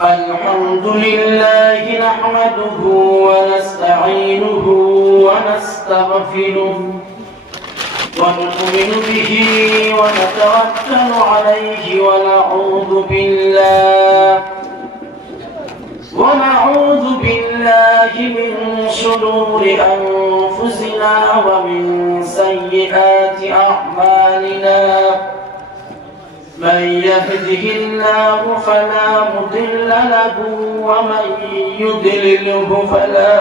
الحمد لله نحمده ونستعينه ونستغفره ونؤمن به ونتوكل عليه ونعوذ بالله من شرور أنفسنا ومن سيئات أعمالنا من يهده الله فلا مضل له ومن يضلله فلا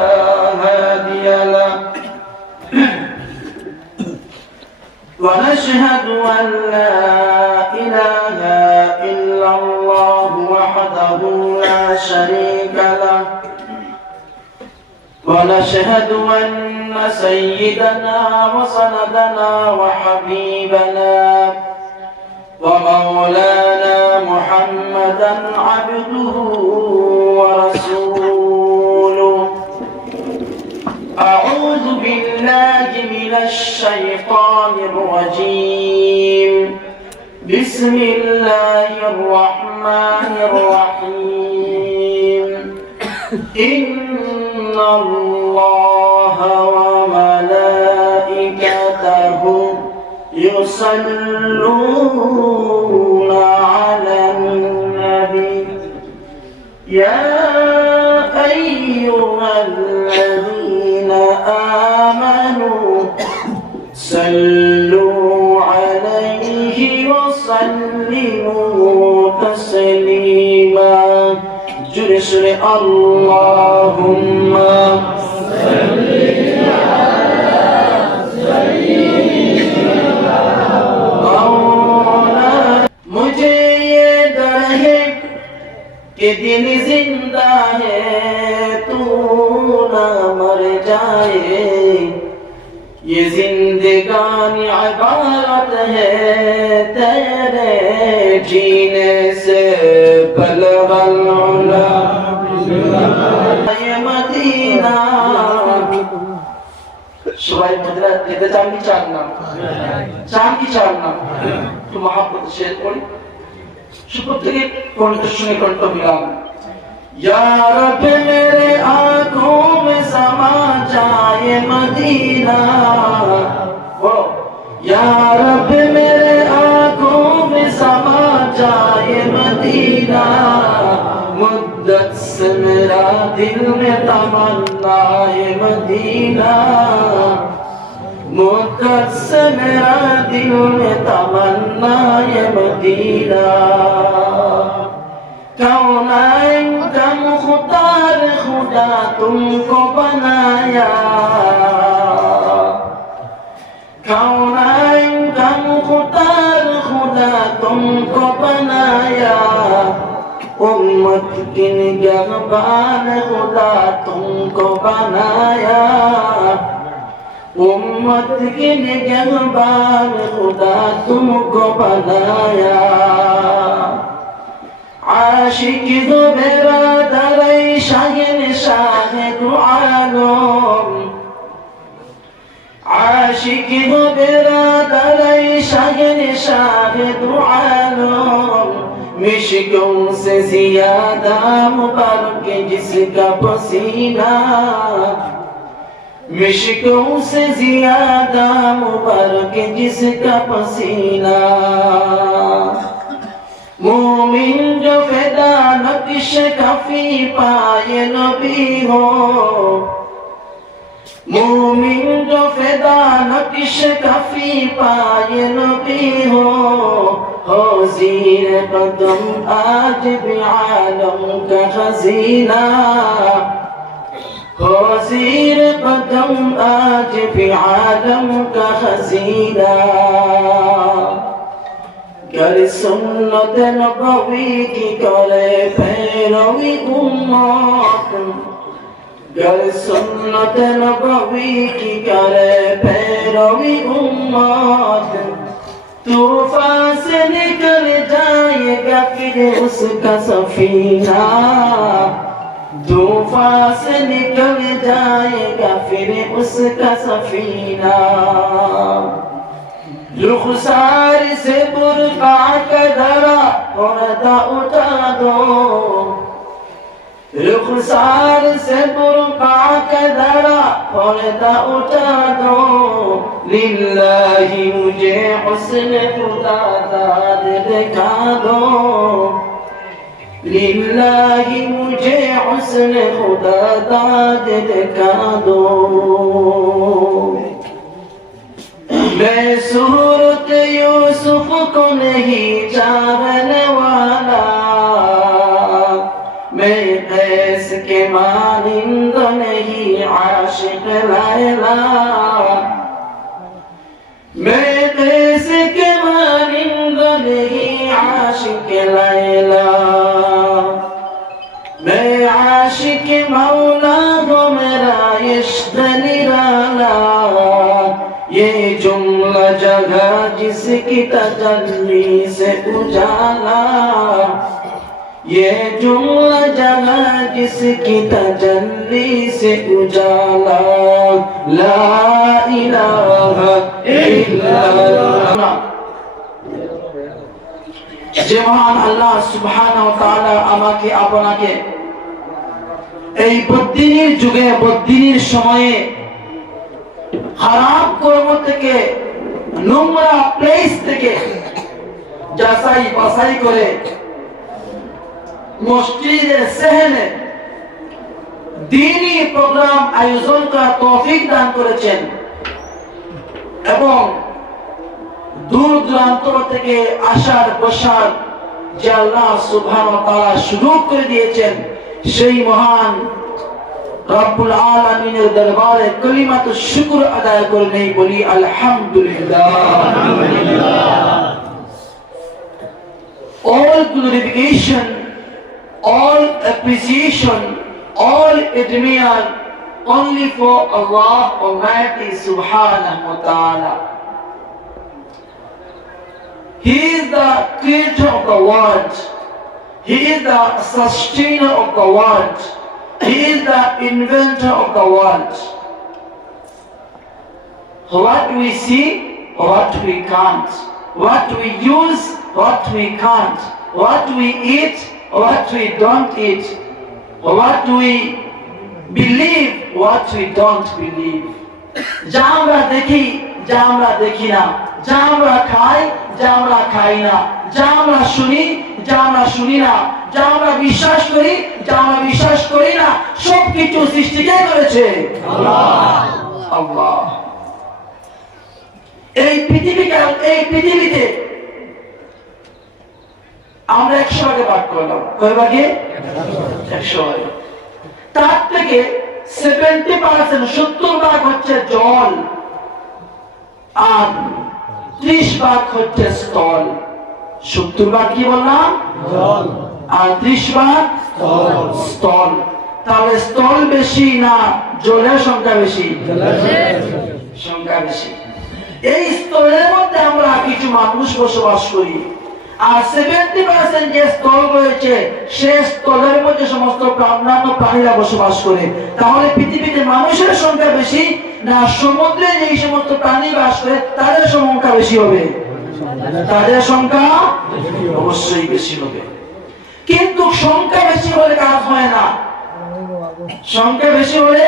هادي له ونشهد أن لا إله إلا الله وحده لا شريك له ونشهد أن سيدنا وسندنا وحبيبنا ومولانا محمدا عبده ورسوله أعوذ بالله من الشيطان الرجيم بسم الله الرحمن الرحيم إن الله وملائكته يصلون على النبي يا أيها الذين آمنوا صلوا عليه وسلموا تسليما جرسل اللهم कि दिल जिंदा है तू ना मर जाए ये जिंदगानी इबारत है तेरे जीने से बलगल उला ये मदीना सबाई मदीना कहते चांदी चांदना तो मोहब्बत शेर पड़ी शुक्र तेरे कंठस्वर कंठ मिलाम या रब मेरे आँखों में समा जाए मदीना वो या रब मेरे आँखों में समा जाए मदीना मुद्दत से मेरा दिल में तमन्ना है मदीना मुद्दत से मेरा दिल में तमन्ना ये मदीना कौनाइन का मुख्तार खुदा तुमको बनाया कौनाइन का मुख्तार खुदा तुमको बनाया उम्मत की निगहबान खुदा तुमको बनाया उम्मत की निगहबान खुदा तुमको बनाया आशिक दो मेरा दरई शाहिन शाहिद आलम आशिक दो मेरा दरई शाहिन शाहिद आलम मिश्कों से ज्यादा मुबारक जिसका पसीना मिश्कों से ज्यादा मुबारक जिसका पसीना मोमिन जो फिदा नक्श कफी पाए नबी हो मोमिन जो फिदा नक्श कफी पाए नबी हो ज़ीर कदम आज भी आलम का खजीना हो ज़ीर कदम आज भी आलम का खजीना कर सुन्नत नबवी की करे पैरवी उम्मत कर सुन्नत नबवी की करे पैरवी उम्मत तूफान से निकल जाएगा फिर उसका सफीना तूफान से निकल जाएगा फिर उसका सफीना रुखसार से बुरका का धरा पर्दा उठा दो रुखसार से बुरका के धरा पर्दा उठा दो लिल्लाही मुझे हुस्न खुदा दाद दिखा दो लिल्लाही मुझे हुस्न खुदा दाद दिखा दो मैं सूरत यूसुफ को नहीं चाहने वाला मैं कैस के मानिंद नहीं आशिक लैला मैं कैस के मानिंद नहीं आशिक लैला मैं आशिक मौला हो मेरा इश्क निराला ये जुमला जगह जिसकी तजल्ली से उजाला ये जुमला जगह जिसकी तजल्ली से उजाला ला इलाहा इल्लल्लाह যে মহান আল্লাহ সুবহানাহু ওয়া তাআলা আমাকে আপনাকে এই বদ্দিনীর যুগে বদ্দিনীর সময়ে খারাপ কর্ম থেকে নোংরা প্লেস থেকে যাচাই বাছাই করে মসজিদের সেহেনে দ্বীনি প্রোগ্রাম আয়োজন করার তৌফিক দান করেছেন এবং দূর দূরান্ত থেকে আসার বসার যে আল্লাহ সুবহানাহু ওয়া তাআলা সুযোগ করে দিয়েছেন সেই মহান রব্বুল আলামিনের দরবারে কালিমাতু শুকর আদায় করে নেই বলি আলহামদুলিল্লাহ all glorification all appreciation all admiration only for Allah Almighty subhanahu wa ta'ala. He is the creator of the world. He is the sustainer of the world. He is the inventor of the world. What we see, what we can't. What we use, what we can't. What we eat, what we don't eat. What we believe, what we don't believe. যা আমরা দেখি, যা আমরা দেখি না, যা আমরা খাই, যা আমরা খাই না, যা আমরা শুনি, যা আমরা শুনি না, যা আমরা বিশ্বাস করি, যা আমরা বিশ্বাস করি না, সবকিছু সৃষ্টি কে করেছে? আল্লাহ। আল্লাহ। এই পৃথিবীতে আমরা 100 ভাগে ভাগ করলাম। কয় ভাগে? 100 ভাগে। তার থেকে 70% 70 ভাগ হচ্ছে জল আর 30 ভাগ হচ্ছে স্থল। 70 ভাগ কি বললাম? জল আর 30 ভাগ স্থল। তাহলে স্থল বেশি না জলের সংখ্যা বেশি? সংখ্যা বেশি। এই স্থলের মধ্যে আমরা কিছু মানুষ বসবাস করি আর 70% যে স্থল রয়েছে সে স্থলের মধ্যে সমস্ত অন্যান্য প্রাণীরা বসবাস করে। তাহলে পৃথিবীতে মানুষের সংখ্যা বেশি না সমুদ্রে যে সমস্ত প্রাণী বাস করে তাদের সংখ্যা বেশি হবে? তাদের সংখ্যা অবশ্যই বেশি হবে। কিন্তু সংখ্যা বেশি হলে কাজ হয় না। সংখ্যা বেশি হলে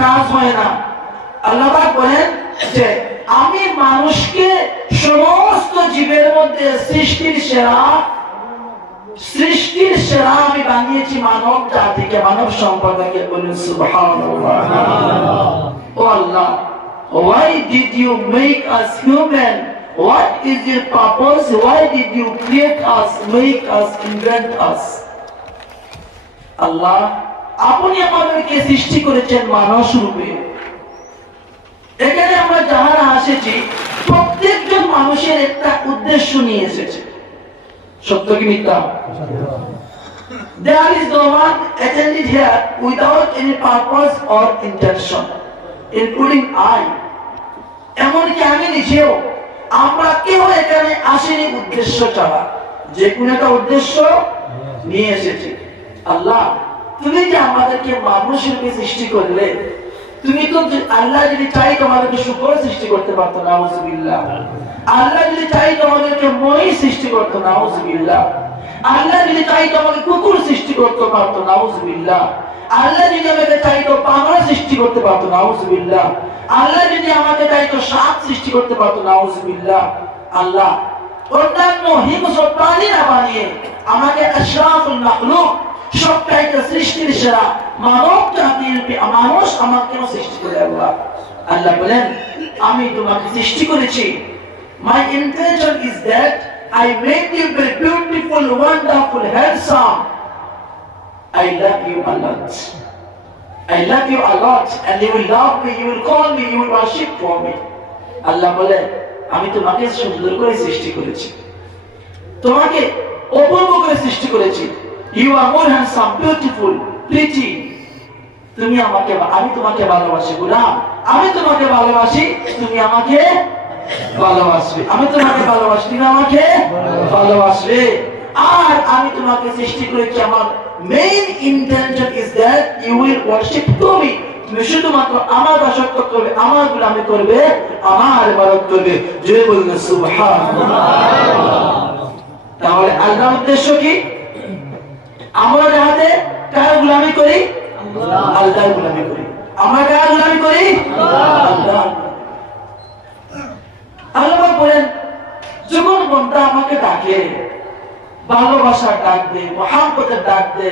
কাজ হয় না। আল্লাহ পাক বলেন যে আমি মানুষকে সমস্ত জীবের মধ্যে সৃষ্টির সেরা আমি বানিয়েছি মানব জাতিকে, মানব সম্প্রদায়কে। বলুন সুবহানাল্লাহ। ও আল্লাহ, why did you make us human? What is your purpose? Why did you create us, make us, invent us? আল্লাহ, আপনি আমাদেরকে সৃষ্টি করেছেন মানুষ রূপে। এখানে আমরা যারা এসেছি প্রত্যেকজন মানুষের একটা উদ্দেশ্য নিয়ে এসেছে। সত্য কি মিথ্যা? There is no one attended here without any purpose or intention, including I. এমনকি আমি নিজেও, আমরা কেউ এখানে আসেনি উদ্দেশ্য ছাড়া, যে কোনো একটা উদ্দেশ্য নিয়ে এসেছি। আল্লাহ, তুমি যে আমাদেরকে মানুষ রূপে সৃষ্টি করলে, তুমি তো আল্লাহ যদি চাই তোমাদেরকে শুকর সৃষ্টি করতে পারতো, নাউজুবিল্লাহ। আল্লাহ যদি চাই তোমাদেরকে মই সৃষ্টি করতো, নাউজুবিল্লাহ। আল্লাহ যদি চাই তোমাকে কুকুর সৃষ্টি করতে পারতো, নাউজুবিল্লাহ। আল্লাহ যদি আমাকে চাইতো পামরা সৃষ্টি করতে পারতো, নাউজুবিল্লাহ। আল্লাহ যদি আমাকে চাইতো সাপ সৃষ্টি করতে পারতো, নাউজুবিল্লাহ। আল্লাহ অন্যান্য হিংস্র প্রাণী না বানিয়ে আমাকে আশরাফুল মাখলুক, সবচাইতে সৃষ্টির সেরা মানব জাতির মানুষ আমাকে কেন সৃষ্টি করে? আল্লাহ আল্লাহ বলেন, আমি তোমাকে সৃষ্টি করেছি। My intention is that I made you very beautiful, wonderful, handsome. I love you a lot. I love you a lot, and you will love me, you will call me, you will worship for me. আল্লাহ বলে, আমি তোমাকে সুন্দর করে সৃষ্টি করেছি, তোমাকে অপূর্ব করে সৃষ্টি করেছি। You are more handsome, beautiful, pretty. তুমি আমাকে, আমি তোমাকে ভালোবাসি গোলাম, আমি তোমাকে ভালোবাসি, তুমি আমাকে ভালোবাসবে। আমি তোমাকে ভালোবাসি, তুমি আমাকে ভালোবাসবে। আর আমি তোমাকে সৃষ্টি করেছি, আমার main intention is that you will worship me. তুমি শুধুমাত্র আমার দাসত্ব করবে, আমার গোলামি করবে, আমার ইবাদত করবে। জয় বলুন সুবহানাল্লাহ। তাহলে আল্লাহর উদ্দেশ্য কি? আমরা যাতে কার গোলামি করি? আল্লাহর গোলামি করি। আমরা কার গোলামি করি? আল্লাহ। আল্লাহ বলেন, যখন বান্দা আমাকে ডাকে, ভালোবাসার ডাক দে, মুহাব্বতের ডাক দে,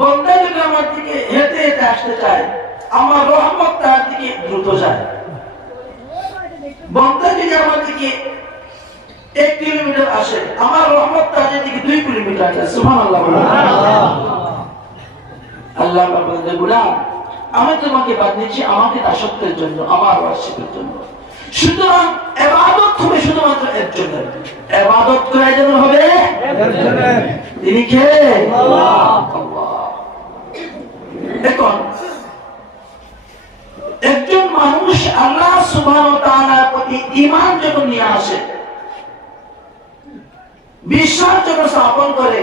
বান্দা যদি আমার দিকে হেঁটে হেঁটে আসতে চায়, আমার রহমত তার দিকে দ্রুত যায়। বান্দা যদি আমার দিকে 1 কিলোমিটার আসে, আমার রহমত তার দিকে 2 কিলোমিটার যায়। সুবহানাল্লাহ। আল্লাহ বলেন, গোলাম আমি তোমাকে বানিয়েছি আমাকে দাসত্বের জন্য, আমার ওয়ার্শিপের জন্য। সুতরাং ইবাদত হবে শুধুমাত্র এর জন্য। ইবাদত করার জন্য হবে তিনি কে? আল্লাহ। এখন একজন মানুষ আল্লাহ সুবহানাহু ওয়া তাআলার প্রতি ঈমান যখন নিয়ে আসে, বিশ্বাস যখন স্থাপন করে,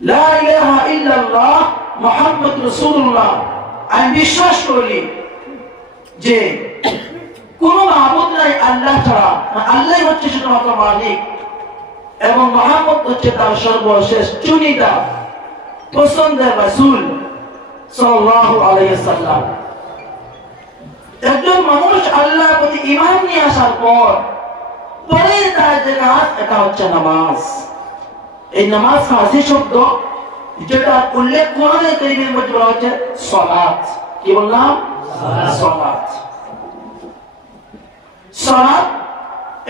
লা ইলাহা ইল্লাল্লাহ মুহাম্মাদুর রাসূলুল্লাহ, আমি বিশ্বাস করি যে কোন মাবুদ নাই আল্লাহ ছাড়া, আল্লাহই হচ্ছে শুধুমাত্র মালিক, এবং মুহাম্মদ হচ্ছে তার সর্বশেষ চুনিদা পছন্দের রাসূল সাল্লাল্লাহু আলাইহি ওয়াসাল্লাম। একজন মানুষ আল্লাহর প্রতি ঈমান নিয়ে আসার পর পরে তার যে কাজ, এটা হচ্ছে নামাজ। এই নামাজ ফারসি শব্দ, যেটা উল্লেখ কোরআনে কারীমের মধ্যে বলা হচ্ছে সালাত। কি বললাম? সালাত। সালাত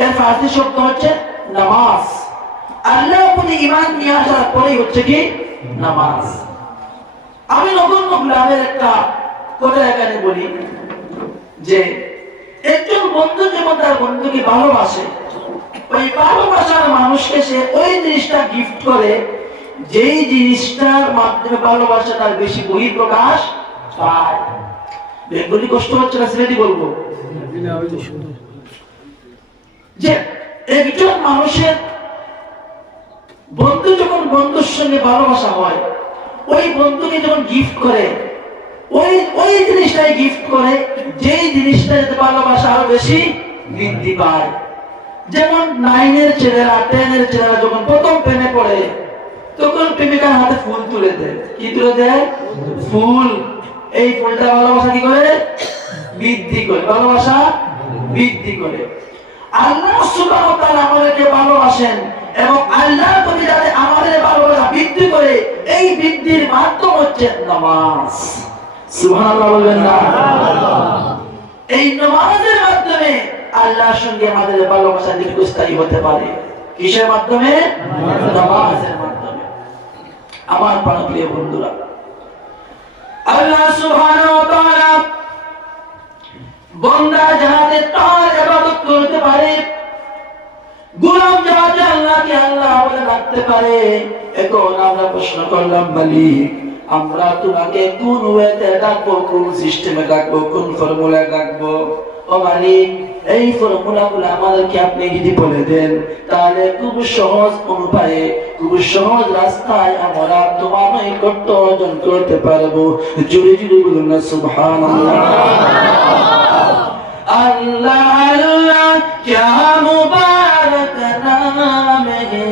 এর ফারসি শব্দ হচ্ছে নামাজ। আল্লাহর প্রতি ঈমান নিয়ে আসার পরেই হচ্ছে কি? নামাজ। আমি নতুন গ্রামের একটা কথা এখানে বলি যে একজন বন্ধু যেমন তার বন্ধুকে ভালোবাসে, ওই ভালোবাসার মানুষকে সে ওই জিনিসটা গিফট করে যেই জিনিসটার মাধ্যমে ভালোবাসা তার বেশি বহিঃপ্রকাশ পায়। বেঙ্গলি কষ্ট হচ্ছে না, সিলেটি বলবো যে একজন মানুষের বন্ধু যখন বন্ধুর সঙ্গে ভালোবাসা হয়, ওই বন্ধুকে যখন গিফট করে, ওই জিনিসটাই গিফট করে যেই জিনিসটা যাতে ভালোবাসা আরো বেশি বৃদ্ধি পায়। যেমন 9 এর ছেলেরা, 10 এর ছেলেরা যখন প্রথম প্রেমে পড়ে, তখন প্রেমিকার হাতে ফুল তুলে দেয়। কি তুলে দেয়? ফুল। এই ফুলটা ভালোবাসা কি করে? বৃদ্ধি করে। ভালোবাসা বৃদ্ধি করে। আল্লাহ সুবহানাহু ওয়া তাআলা আমাদেরকে ভালোবাসেন, এবং আল্লাহর প্রতি যাতে আমাদের ভালোবাসা বৃদ্ধি করে, এই বৃদ্ধির মাধ্যম হচ্ছে নামাজ। সুবহানাল্লাহ বলবেন না? এই নামাজের মাধ্যমে আল্লাহর সঙ্গে আমাদের ভালোবাসা দীর্ঘস্থায়ী হতে পারে। কিসের মাধ্যমে? নামাজের মাধ্যমে। আমার প্রিয় বন্ধুরা, আল্লাহ সুবহানাহু ওয়া তাআলা বান্দা যাতে তার ইবাদত করতে পারে, গোলাম যাতে আল্লাহকে আল্লাহ বলে ডাকতে পারে। এখন আমরা প্রশ্ন করলাম, মালিক আমরা তোমাকে কোন ওয়েতে ডাকবো, কোন সিস্টেমে ডাকবো, কোন ফর্মুলায় ডাকবো? ও মালিক এই ফর্মুলাগুলো আমাদেরকে আপনি যদি বলে দেন, তাহলে খুব সহজ উপায়ে, খুব সহজ রাস্তায় আমরা তোমার নৈকট্য অর্জন করতে পারবো। জুড়ে জুড়ে বলুন না সুবহানাল্লাহ। अल्लाह अल्लाह क्या मुबारक नाम है,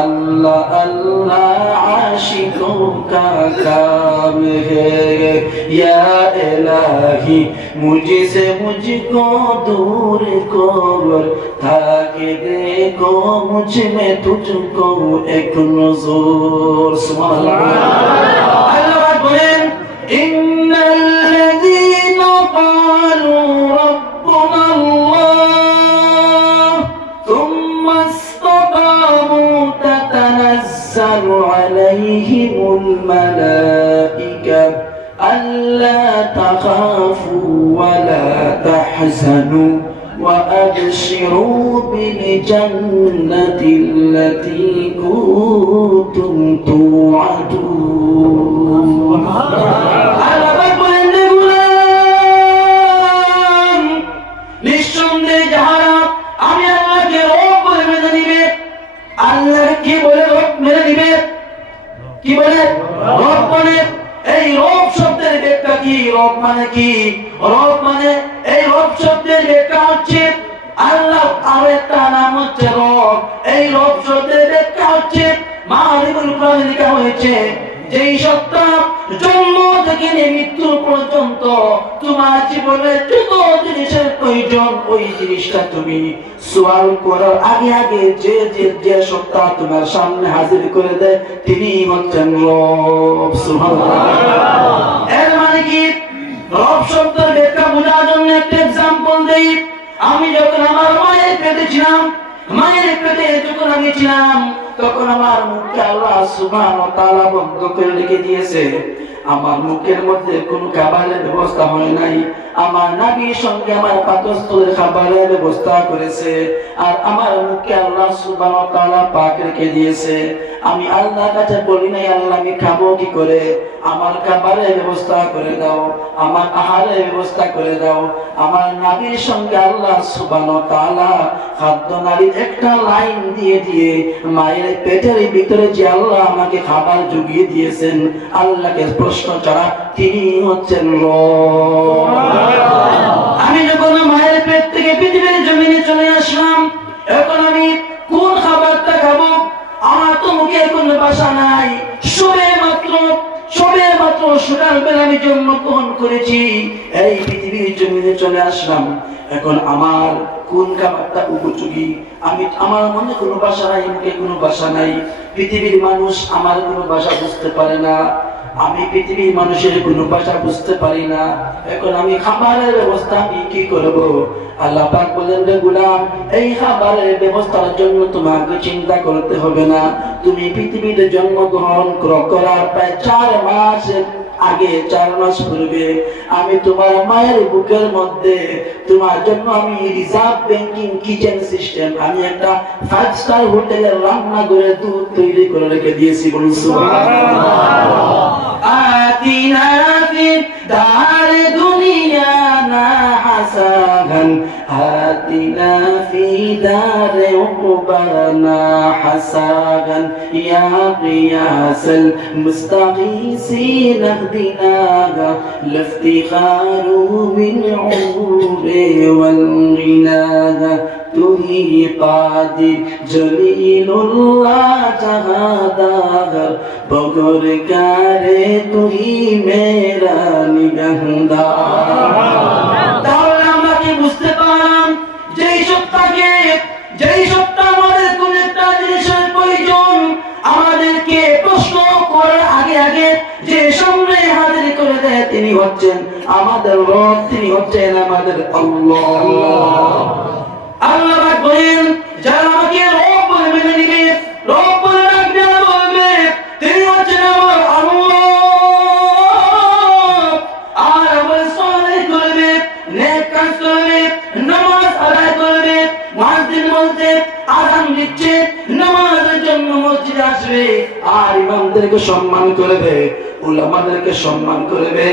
अल्लाह अल्लाह आशिकों का काम है। या इलाही मुझसे मुझको दूर कर, ताकि देखो मुझ में तुझको एक नज़र। सुभान अल्लाह। अल्लाह बोलें इन्नल्लज़ीना क़ालू रब्बुना अल्लाह थुम्मा इस्तक़ामू ततनज़्ज़लु अलैहिमुल मलाइका अल्ला तख़ाफू वला तहज़नू وأبشروا بالجنة التي كنتم توعدون। নিঃসন্দেহে যাহারা আমি আল্লাহকে রব বলে মেনে নিবে, আল্লাহ কি বলে রব মেনে নিবে? কি বলে? রব বলে। এই রব শব্দের ব্যাখ্যা কি? রব মানে কি? রব মানে, এই রব শব্দের ব্যাখ্যা হচ্ছে আল্লাহ, আর একটা নাম হচ্ছে রব। এই রব শব্দের ব্যাখ্যা হচ্ছে মারিফুল কোরআনে লেখা হয়েছে যেই সত্তা জন্ম থেকে মৃত্যু পর্যন্ত তোমার জীবনে যত জিনিসের প্রয়োজন, ওই জিনিসটা তুমি সওয়াল করার আগে আগে যে সত্তা তোমার সামনে হাজির করে দেয়, তিনি হচ্ছেন রব। সুবহানাল্লাহ। এর মানে কি? রব শব্দের ব্যাখ্যা বোঝার জন্য একটা এক্সাম্পল দেই। আমি যখন আমার মায়ের পেটে ছিলাম, মায়ের পেটে যখন আমি ছিলাম, তখন আমার মুখে আল্লাহ সুবহানাহু ওয়া তাআলা বন্ধ করে রেখে দিয়েছে। আমার মুখের মধ্যে কোনো খাবারের ব্যবস্থা হয় নাই। আমার নাভির সঙ্গে আমার পাকস্থলের খাবারের ব্যবস্থা করেছে, আর আমার মুখে আল্লাহ সুবহানাহু ওয়া তাআলা পাক রেখে দিয়েছে। আমি আল্লাহর কাছে বলি নাই আল্লাহ আমি খাবো কি করে, আমার খাবারের ব্যবস্থা করে দাও, আমার আহারের ব্যবস্থা করে দাও। আমার নাভির সঙ্গে আল্লাহ সুবহানাহু ওয়া তাআলা খাদ্য নালীর একটা লাইন দিয়ে দিয়ে মায়ের পেটের ভিতরে যে আল্লাহ আমাকে খাবার জুগিয়ে দিয়েছেন, আল্লাহকে প্রশ্ন ছাড়া তিনি হচ্ছেন রব। আমি যখন মায়ের পেট থেকে পৃথিবীর জমিনে চলে আসলাম, এখন আমি কোন খাবারটা খাবো? আমার তো মুখে কোনো ভাষা নাই। সবে মাত্র সকালবেলা আমি জন্মগ্রহণ করেছি, এই পৃথিবীর জমিনে চলে আসলাম। এখন আমার কোন খাবারটা উপযোগী? আমার মনে কোনো ভাষা নাই, মুখে কোনো ভাষা নাই। পৃথিবীর মানুষ আমার কোনো ভাষা বুঝতে পারে না, আমি পৃথিবীর মানুষের কোনো ভাষা বুঝতে পারি না। এখন আমি খাবারের ব্যবস্থা আমি কি করব? আল্লাহ পাক বলেন, রে গোলাম, এই খাবারের ব্যবস্থার জন্য তোমাকে চিন্তা করতে হবে না। তুমি পৃথিবীতে জন্মগ্রহণ করার প্রায় 4 মাস আগে, 4 মাস পূর্বে আমি তোমার মায়ের বুকের মধ্যে তোমার জন্য আমি রিজার্ভ ব্যাংকিং কিচেন সিস্টেম, আমি একটা 5 স্টার হোটেলের রান্না করে দুধ তৈরি করে রেখে দিয়েছি। বলুন সুবহানাল্লাহ। আতিনা ফি দার দুনিয়া না হাসানান, আতিনা ফি দার উকবানা হাসানান, ইয়া গিয়াসাল মুস্তাগীসিন اهدنا لافتخار من عمر والغنى तू ही कादिर जलीलुल्लाह जहादार बगैर करे तू ही मेरा निगहदार। তাহলে আমরা কি বুঝতে পারলাম যেই সত্তা আমাদের কোন একটা জিনিসের প্রয়োজন, আমাদেরকে প্রশ্ন করার আগে আগে যে সামনে হাজির করে দেয়, তিনি হচ্ছেন আমাদের রব, তিনি হচ্ছেন আমাদের আল্লাহ। আল্লাহ পাক বলেন, যারা আমাকে রব বলে মেনে নিবে, রব বলে রাখবে, বলবে তিনি হচ্ছেন আমার আল্লাহ, আর আমল সালেহ করবে, নেক কাজ করবে, নামাজ আদায় করবে, মুয়াজ্জিন বলতে আযান দিচ্ছে, নামাজের জন্য মসজিদে আসবে, আর ইমামদেরকে সম্মান করবে, উলামাদেরকে সম্মান করবে,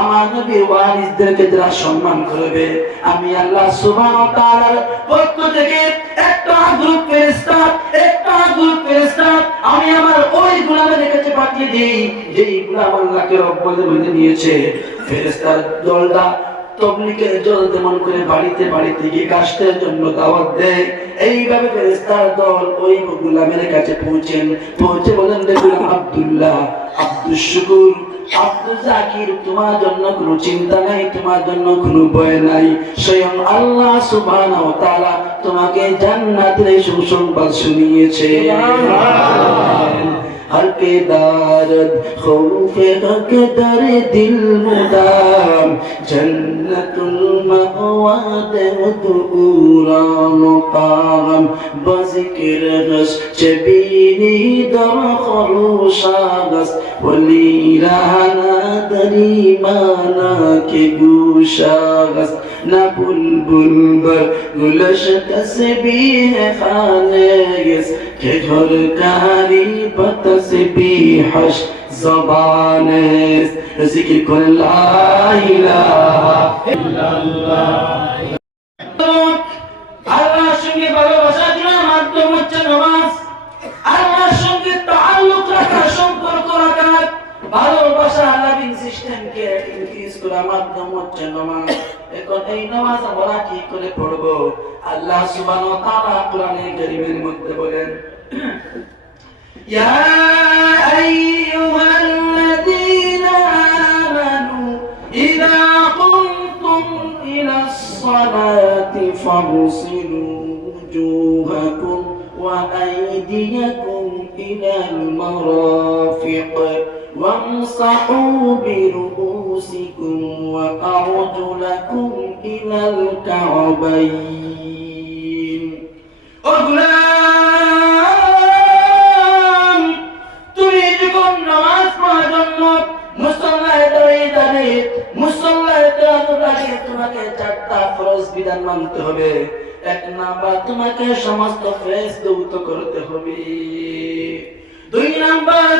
আমার নবীর ওয়ারিসদেরকে যারা সম্মান করবে, আমি আল্লাহ সুবহানাহু ওয়া তাআলার পক্ষ থেকে একটা গ্রুপ ফেরেশতা আমি আমার ওই গোলামের কাছে পাঠিয়ে দিই, যেই গোলাম আল্লাহকে রব বলে মেনে নিয়েছে। ফেরেশতার দলটা তবলিগের জল যেমন করে বাড়িতে বাড়িতে গিয়ে কাস্তের জন্য দাওয়াত দেয়, এইভাবে ফেরেশতার দল ওই গোলামের কাছে পৌঁছে বলেন, রে গোলাম আব্দুল্লাহ, আব্দুশ শুকুর, আব্দুল জাকির, তোমার জন্য কোনো চিন্তা নাই, তোমার জন্য কোনো ভয় নাই, স্বয়ং আল্লাহ সুবহানাহু ওয়া তাআলা তোমাকে জান্নাতের সুসংবাদ শুনিয়েছে। हर के दारद खौफे हक दर दिल मुदाम जन्नतुल मअवा दूरा मुकाम बज़िक्र गश चबीनी दर खरुशागस वली रहना दरी माना के गुशागस ना बुलबुल बर गुलश तस्बीह खानेगिस के घर कारी तस्बीहश ज़बाने ज़िक्र कर ला इलाहा इल्लल्लाह। আল্লাহর সঙ্গে ভালোবাসা জন্য মাধ্যম হচ্ছে নামাজ। আল্লাহর সঙ্গে তাআল্লুক রাখা, সম্পর্ক রাখা, ভালোবাসা লাভিং সিস্টেমকে ইনক্রিজ করার মাধ্যম হচ্ছে নামাজ। এখন এই নামাজ আমরা কি করে পড়ব? আল্লাহ সুবহানাহু ওয়া তাআলা কোরআনে কারীমের মধ্যে বলেন, يا أيها الذين آمنوا إذا قمتم إلى الصلاة فاغسلوا وجوهكم وأيديكم إلى المرافق وامسحوا برؤوسكم وأرجلكم إلى الكعبين. তোমাকে চারটা ফরজ বিধান মানতে হবে। এক নাম্বার, তোমাকে সমস্ত ফরজ দৌত করতে হবে। দুই নাম্বার,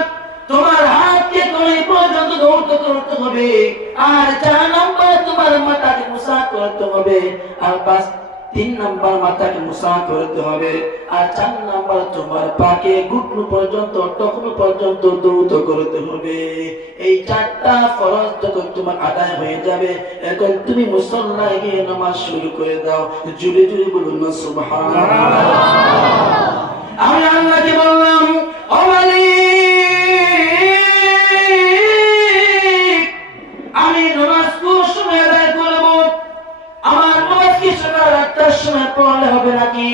তোমার হাতকে কলাই পর্যন্ত দৌত করতে হবে। আর চার নাম্বার, তোমার মাথাকে মুসা করতে হবে। আর তিন নাম্বার, মাথাকে মুসা করতে হবে। আর চার নাম্বার, তোমার পাকে ঘুটনু পর্যন্ত, টকনু পর্যন্ত দৌত করতে হবে। এই চারটা ফরজ যখন তোমার আদায় হয়ে যাবে, এখন তুমি মুসল্লায় গিয়ে নামাজ শুরু করে দাও। জুড়ে জুড়ে বলুন না সুবহানাল্লাহ। আমি আল্লাহকে বললাম, ও মালিক, আমি নামাজ কোন সময় আদায় করব? আমার নামাজ কি সকাল 8টার সময় পড়লে হবে নাকি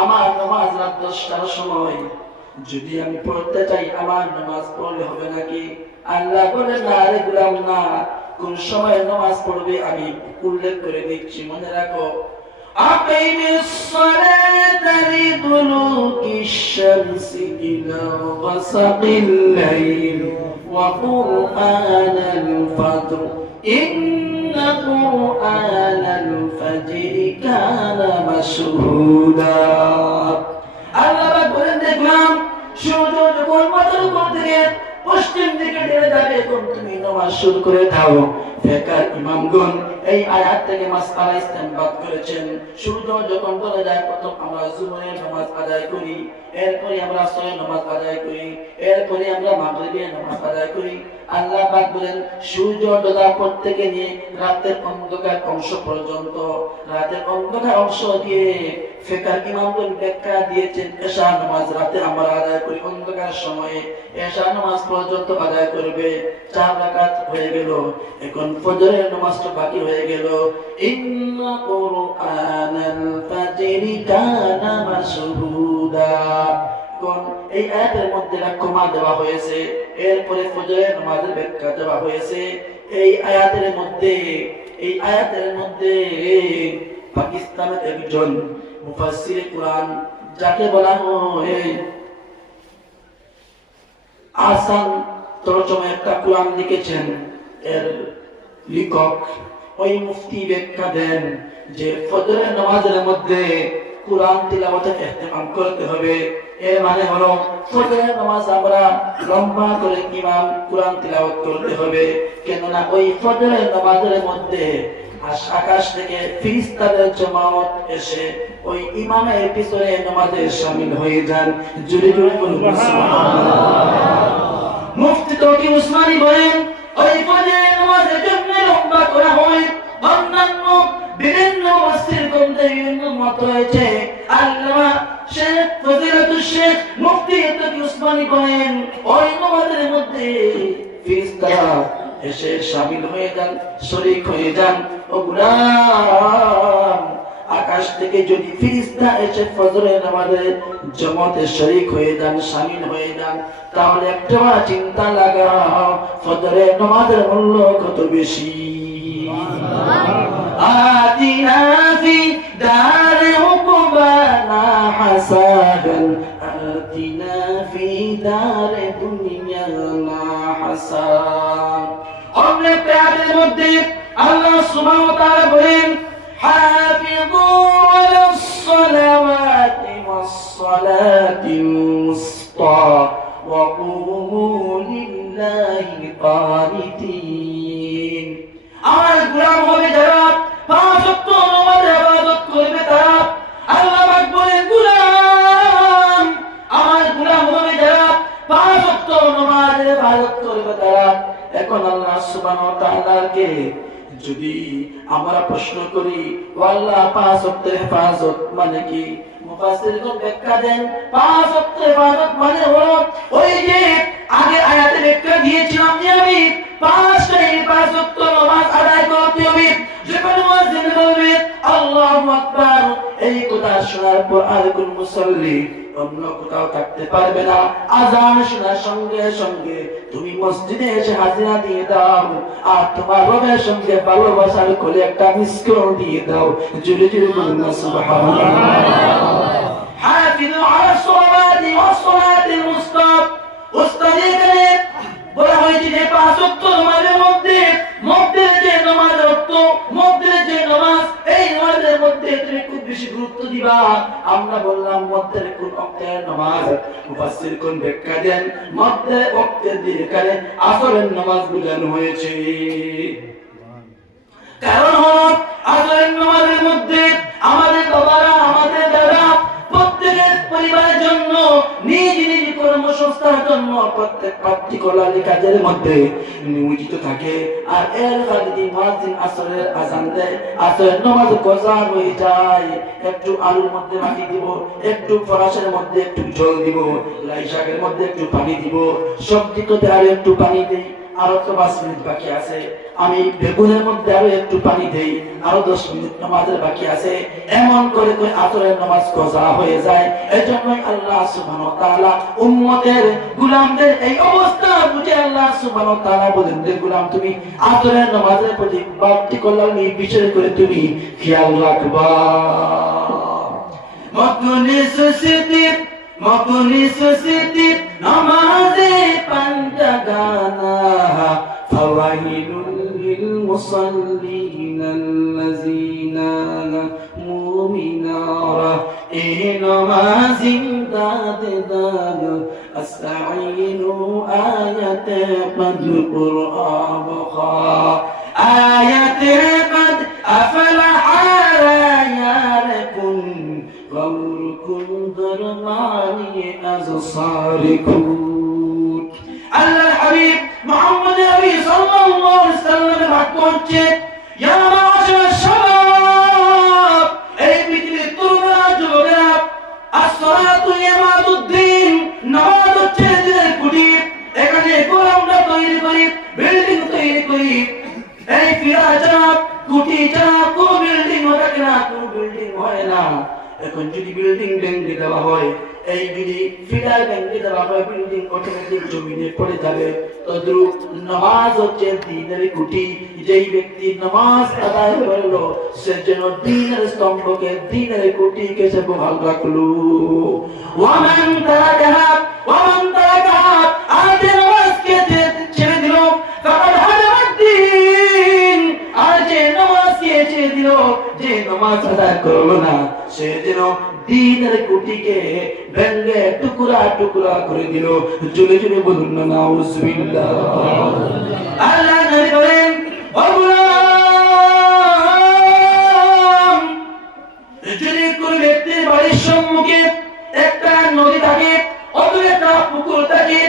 আমার নামাজ রাত 10টার সময়? যদি আমি পড়তে চাই আমার নামাজ পড়লে হবে নাকি? আল্লাহ বলেন, না রে গোলাম, না, কোন সময় নামাজ পড়বে আমি উল্লেখ করে দিচ্ছি, মনে রাখো। আকিমিস সালাতা লিদুলুকিশ শামসি ইলা গাসাকিল লাইল ওয়া কুরআনাল ফাজর ইন্না কুরআনাল ফাজরি কানা মাশহুদা। আল্লাহ বলেন, দেখলাম সূর্য যখন মাথার উপর থেকে পশ্চিম দিকে ঢেলে যাবে, এখন তুমি নামাজ শুরু করে দাও। ফিকহ ইমামগণ এই আয়াত থেকে মাসআলা ইস্তেমবাদ করেছেন, সূর্য যখন ঢলে যায় প্রথম আমরা যুহরের নামাজ আদায় করি, এরপরে আমরা আসরের নামাজ আদায় করি, এরপরে আমরা মাগরিবের নামাজ আদায় করি। আল্লাহ পাক বলেন, সূর্য ঢলার পর থেকে নিয়ে রাতের অন্ধকার অংশ পর্যন্ত, রাতের অন্ধকার অংশ দিয়ে ফিকহ ইমামগণ ব্যাখ্যা দিয়েছেন, এশা নামাজ রাতে আমরা আদায় করি অন্ধকার সময়ে, এশা নামাজ পর্যন্ত আদায় করবে। 4 রাকাত হয়ে গেল, এখন ফজরের নামাজটা বাকি হয়ে গেল। ইন্না কুরআনাল ফাজরি কানা মাশহুদা। কোন এই আয়াতের মধ্যে কমা দেওয়া হয়েছে, এরপরে ফজরের নামাজের ব্যাখ্যা দেওয়া হয়েছে। এই আয়াতের মধ্যে পাকিস্তানের একজন মুফাসসিরে কুরআন, যাকে বলা হয় আসান তরজমা, একটা কুরআন লিখেছেন, এর লেখক ওই মুফতি ব্যাখ্যা দেন যে ফজরের নামাজের মধ্যে কোরআন তিলাওয়াতে ইহতিমাম করতে হবে। এর মানে হলো ফজরের নামাজ আমরা লম্বা করে ইমাম কোরআন তিলাওয়াত করতে হবে, কেননা ওই ফজরের নামাজের মধ্যে আকাশ থেকে ফেরেশতাদের জামাত এসে ওই ইমামের পিছনে নামাজে শামিল হয়ে যান। জোরে জোরে বলুন সুবহানাল্লাহ। মুফতি তকি উসমানী বলেন ওই ফজরের নামাজের জন্য লম্বা করা হয়। অন্যান্য বিভিন্ন ওয়াসির গ্রন্থে বিভিন্ন মত রয়েছে। আল্লামা শেখ ফজিলাতুল শেখ মুফতি তকি উসমানী বলেন ওই নামাজের মধ্যে ফেরেশতারা এসে শামিল হয়ে যান, শরীক হয়ে যান। ও গোলাম, আকাশ থেকে যদি ফেরেশতা এসে ফজরের নামাজে জামাতে শরীক হয়ে যান, শামিল হয়ে যান, তাহলে একটা চিন্তা লাগাও ফজরের নামাজের মূল্য কত বেশি। আতিনা ফি দারে উকবানা হাসাবান, আতিনা ফি দারে দুনিয়ানা হাসাব। অনেক আয়াতের মধ্যে আল্লাহ সুবহানাহু ওয়া তাআলা বলেন হাফিযু আলাস সালাওয়াতি ওয়াস সালাতিল মুসতা ওয়া কুমু লিল্লাহি কানিতিন। আমার গোলাম হবে যারা পাঁচ ওয়াক্ত নামাজের ইবাদত করবে তারা, আল্লাহ পাক বলেন গোলাম আমার গোলাম হবে যারা পাঁচ ওয়াক্ত নামাজের ইবাদত করবে তারা। এখন আল্লাহ সুবহানাহু ওয়া তাআলাকে যদি আমরা প্রশ্ন করি ও আল্লাহ পাঁচ ওয়াক্তের হেফাজত মানে কি, মুফাসসিরগণ ব্যাখ্যা দেন পাঁচ ওয়াক্তের হেফাজত মানে হলো ওই যে আগে আয়াতে ব্যাখ্যা দিয়েছিলাম যে আমি পাঁচ ওয়াক্ত নামাজ আদায় করতে হবে। যখন মুয়াজ্জিন বলবে আল্লাহু আকবার, এই কথা শোনার পর আর কোন মুসল্লি অন্য কোথাও থাকতে পারবে না। আযান শোনার সঙ্গে সঙ্গে তুমি মসজিদে এসে হাজিরা দিয়ে দাও আর তোমার রবের সঙ্গে ভালোবাসার কোলে একটা মিস কল দিয়ে দাও। জোরে জোরে বলুন সুবহানাল্লাহ। হাফিযু আলা সালাতি ওয়াস সালাতিল মুস্তা। উস্তাদি এখানে বলা হয়েছে যে পাঁচ ওয়াক্ত নামাজের মধ্যে যে নামাজ মধ্যে যে নামাজ, এই নামাজের মধ্যে তুমি খুব বেশি গুরুত্ব দিবা। আমরা বললাম মধ্যের কোন ওয়াক্তের নামাজ, মুফাসসির কোন ব্যাখ্যা দেন মধ্যে ওয়াক্তের দিয়ে কারে আসরের নামাজ বোঝানো হয়েছে। কারণ হলো আসরের নামাজের মধ্যে আমাদের বাবারা আমাদের দাদা প্রত্যেকের পরিবারের জন্য নিজ নিজ কর্মসংস্থার জন্য প্রত্যেক পার্টিকুলার কাজের মধ্যে নিয়োজিত থাকে। আর এর ফাঁকে মুয়াজ্জিন আসরের আযান দেয়, আসরের নামাজ কজা হয়ে যায়। একটু আলুর মধ্যে মাটি দিব, একটু ফরাসের মধ্যে একটু জল দিব, লাই শাকের মধ্যে একটু পানি দিব, সবজিতে আরো একটু পানি দেই, আরো তো 5 মিনিট বাকি আছে, আমি বেগুনের মধ্যে আরো একটু পানি দেই, আরো 10 মিনিট নামাজের বাকি আছে। এমন করে করে আসরের নামাজ কজা হয়ে যায়। এজন্যই আল্লাহ সুবহানাহু ওয়া তাআলা উম্মতের গোলামদের এই অবস্থা বুঝে আল্লাহ সুবহানাহু ওয়া তাআলা বলেন যে গোলাম তুমি আসরের নামাজের প্রতি পার্টিকুলার বিশেষ করে তুমি খেয়াল রাখবা। মকুনি সুসিতি নামাজে পাঞ্জাগানা ফাওয়াইলুল লিল মুসাল্লিনাল্লাযিনা মুমিনারা এ নামাজিন দাদে দাগ আস্তাঈনু আয়াতে قد قرآن খা আয়াতে قد আফলাহ রায়ারকুন গৌরকুন দরমানি আযসারিকুন। আল্লাহর হাবিব মুহাম্মদ নবী সাল্লাল্লাহু আলাইহি ওয়াসাল্লামের বাক্য হচ্ছে ইয়া মা'শারাশ শাবাব, এই পৃথিবীর তরুণরা যুবকেরা, as-সালাতু ইয়ামাদুদ্দিন, নামাজ হচ্ছে দিনের কুটি। এখানে গোলামরা তৈরি করি, বিল্ডিং তৈরি করি, এই ফিরাজা কুটি ছাড়া কোনো বিল্ডিং হয় না, কোনো বিল্ডিং হয় না। এখন যদি বিল্ডিং ভেঙে দেওয়া হয়, এই যদি ফিডার ভেঙে দেওয়া হয়, বিল্ডিং অটোমেটিক জমিনে পড়ে যাবে। তদ্রূপ নামাজ হচ্ছে দ্বীনের খুঁটি। যেই ব্যক্তি নামাজ আদায় করলো সে যেন দ্বীনের স্তম্ভকে, দ্বীনের খুঁটিকে সে বহাল রাখলো। ওয়ামান তারাকাহা আর যে নামাজকে ছেড়ে দিল ফাকাদ হাদামাদ দ্বীন, আর যে নামাজকে ছেড়ে দিল, যে নামাজ আদায় করলো না, সে যেন টুকরা করে দিল। জোরে জোরে বলুন না নাউজুবিল্লাহ। আল্লাহ নবী বলেন, ও গোলাম, যদি কোন ব্যক্তির বাড়ির সম্মুখে একটা নদী থাকে অথবা একটা পুকুর থাকে,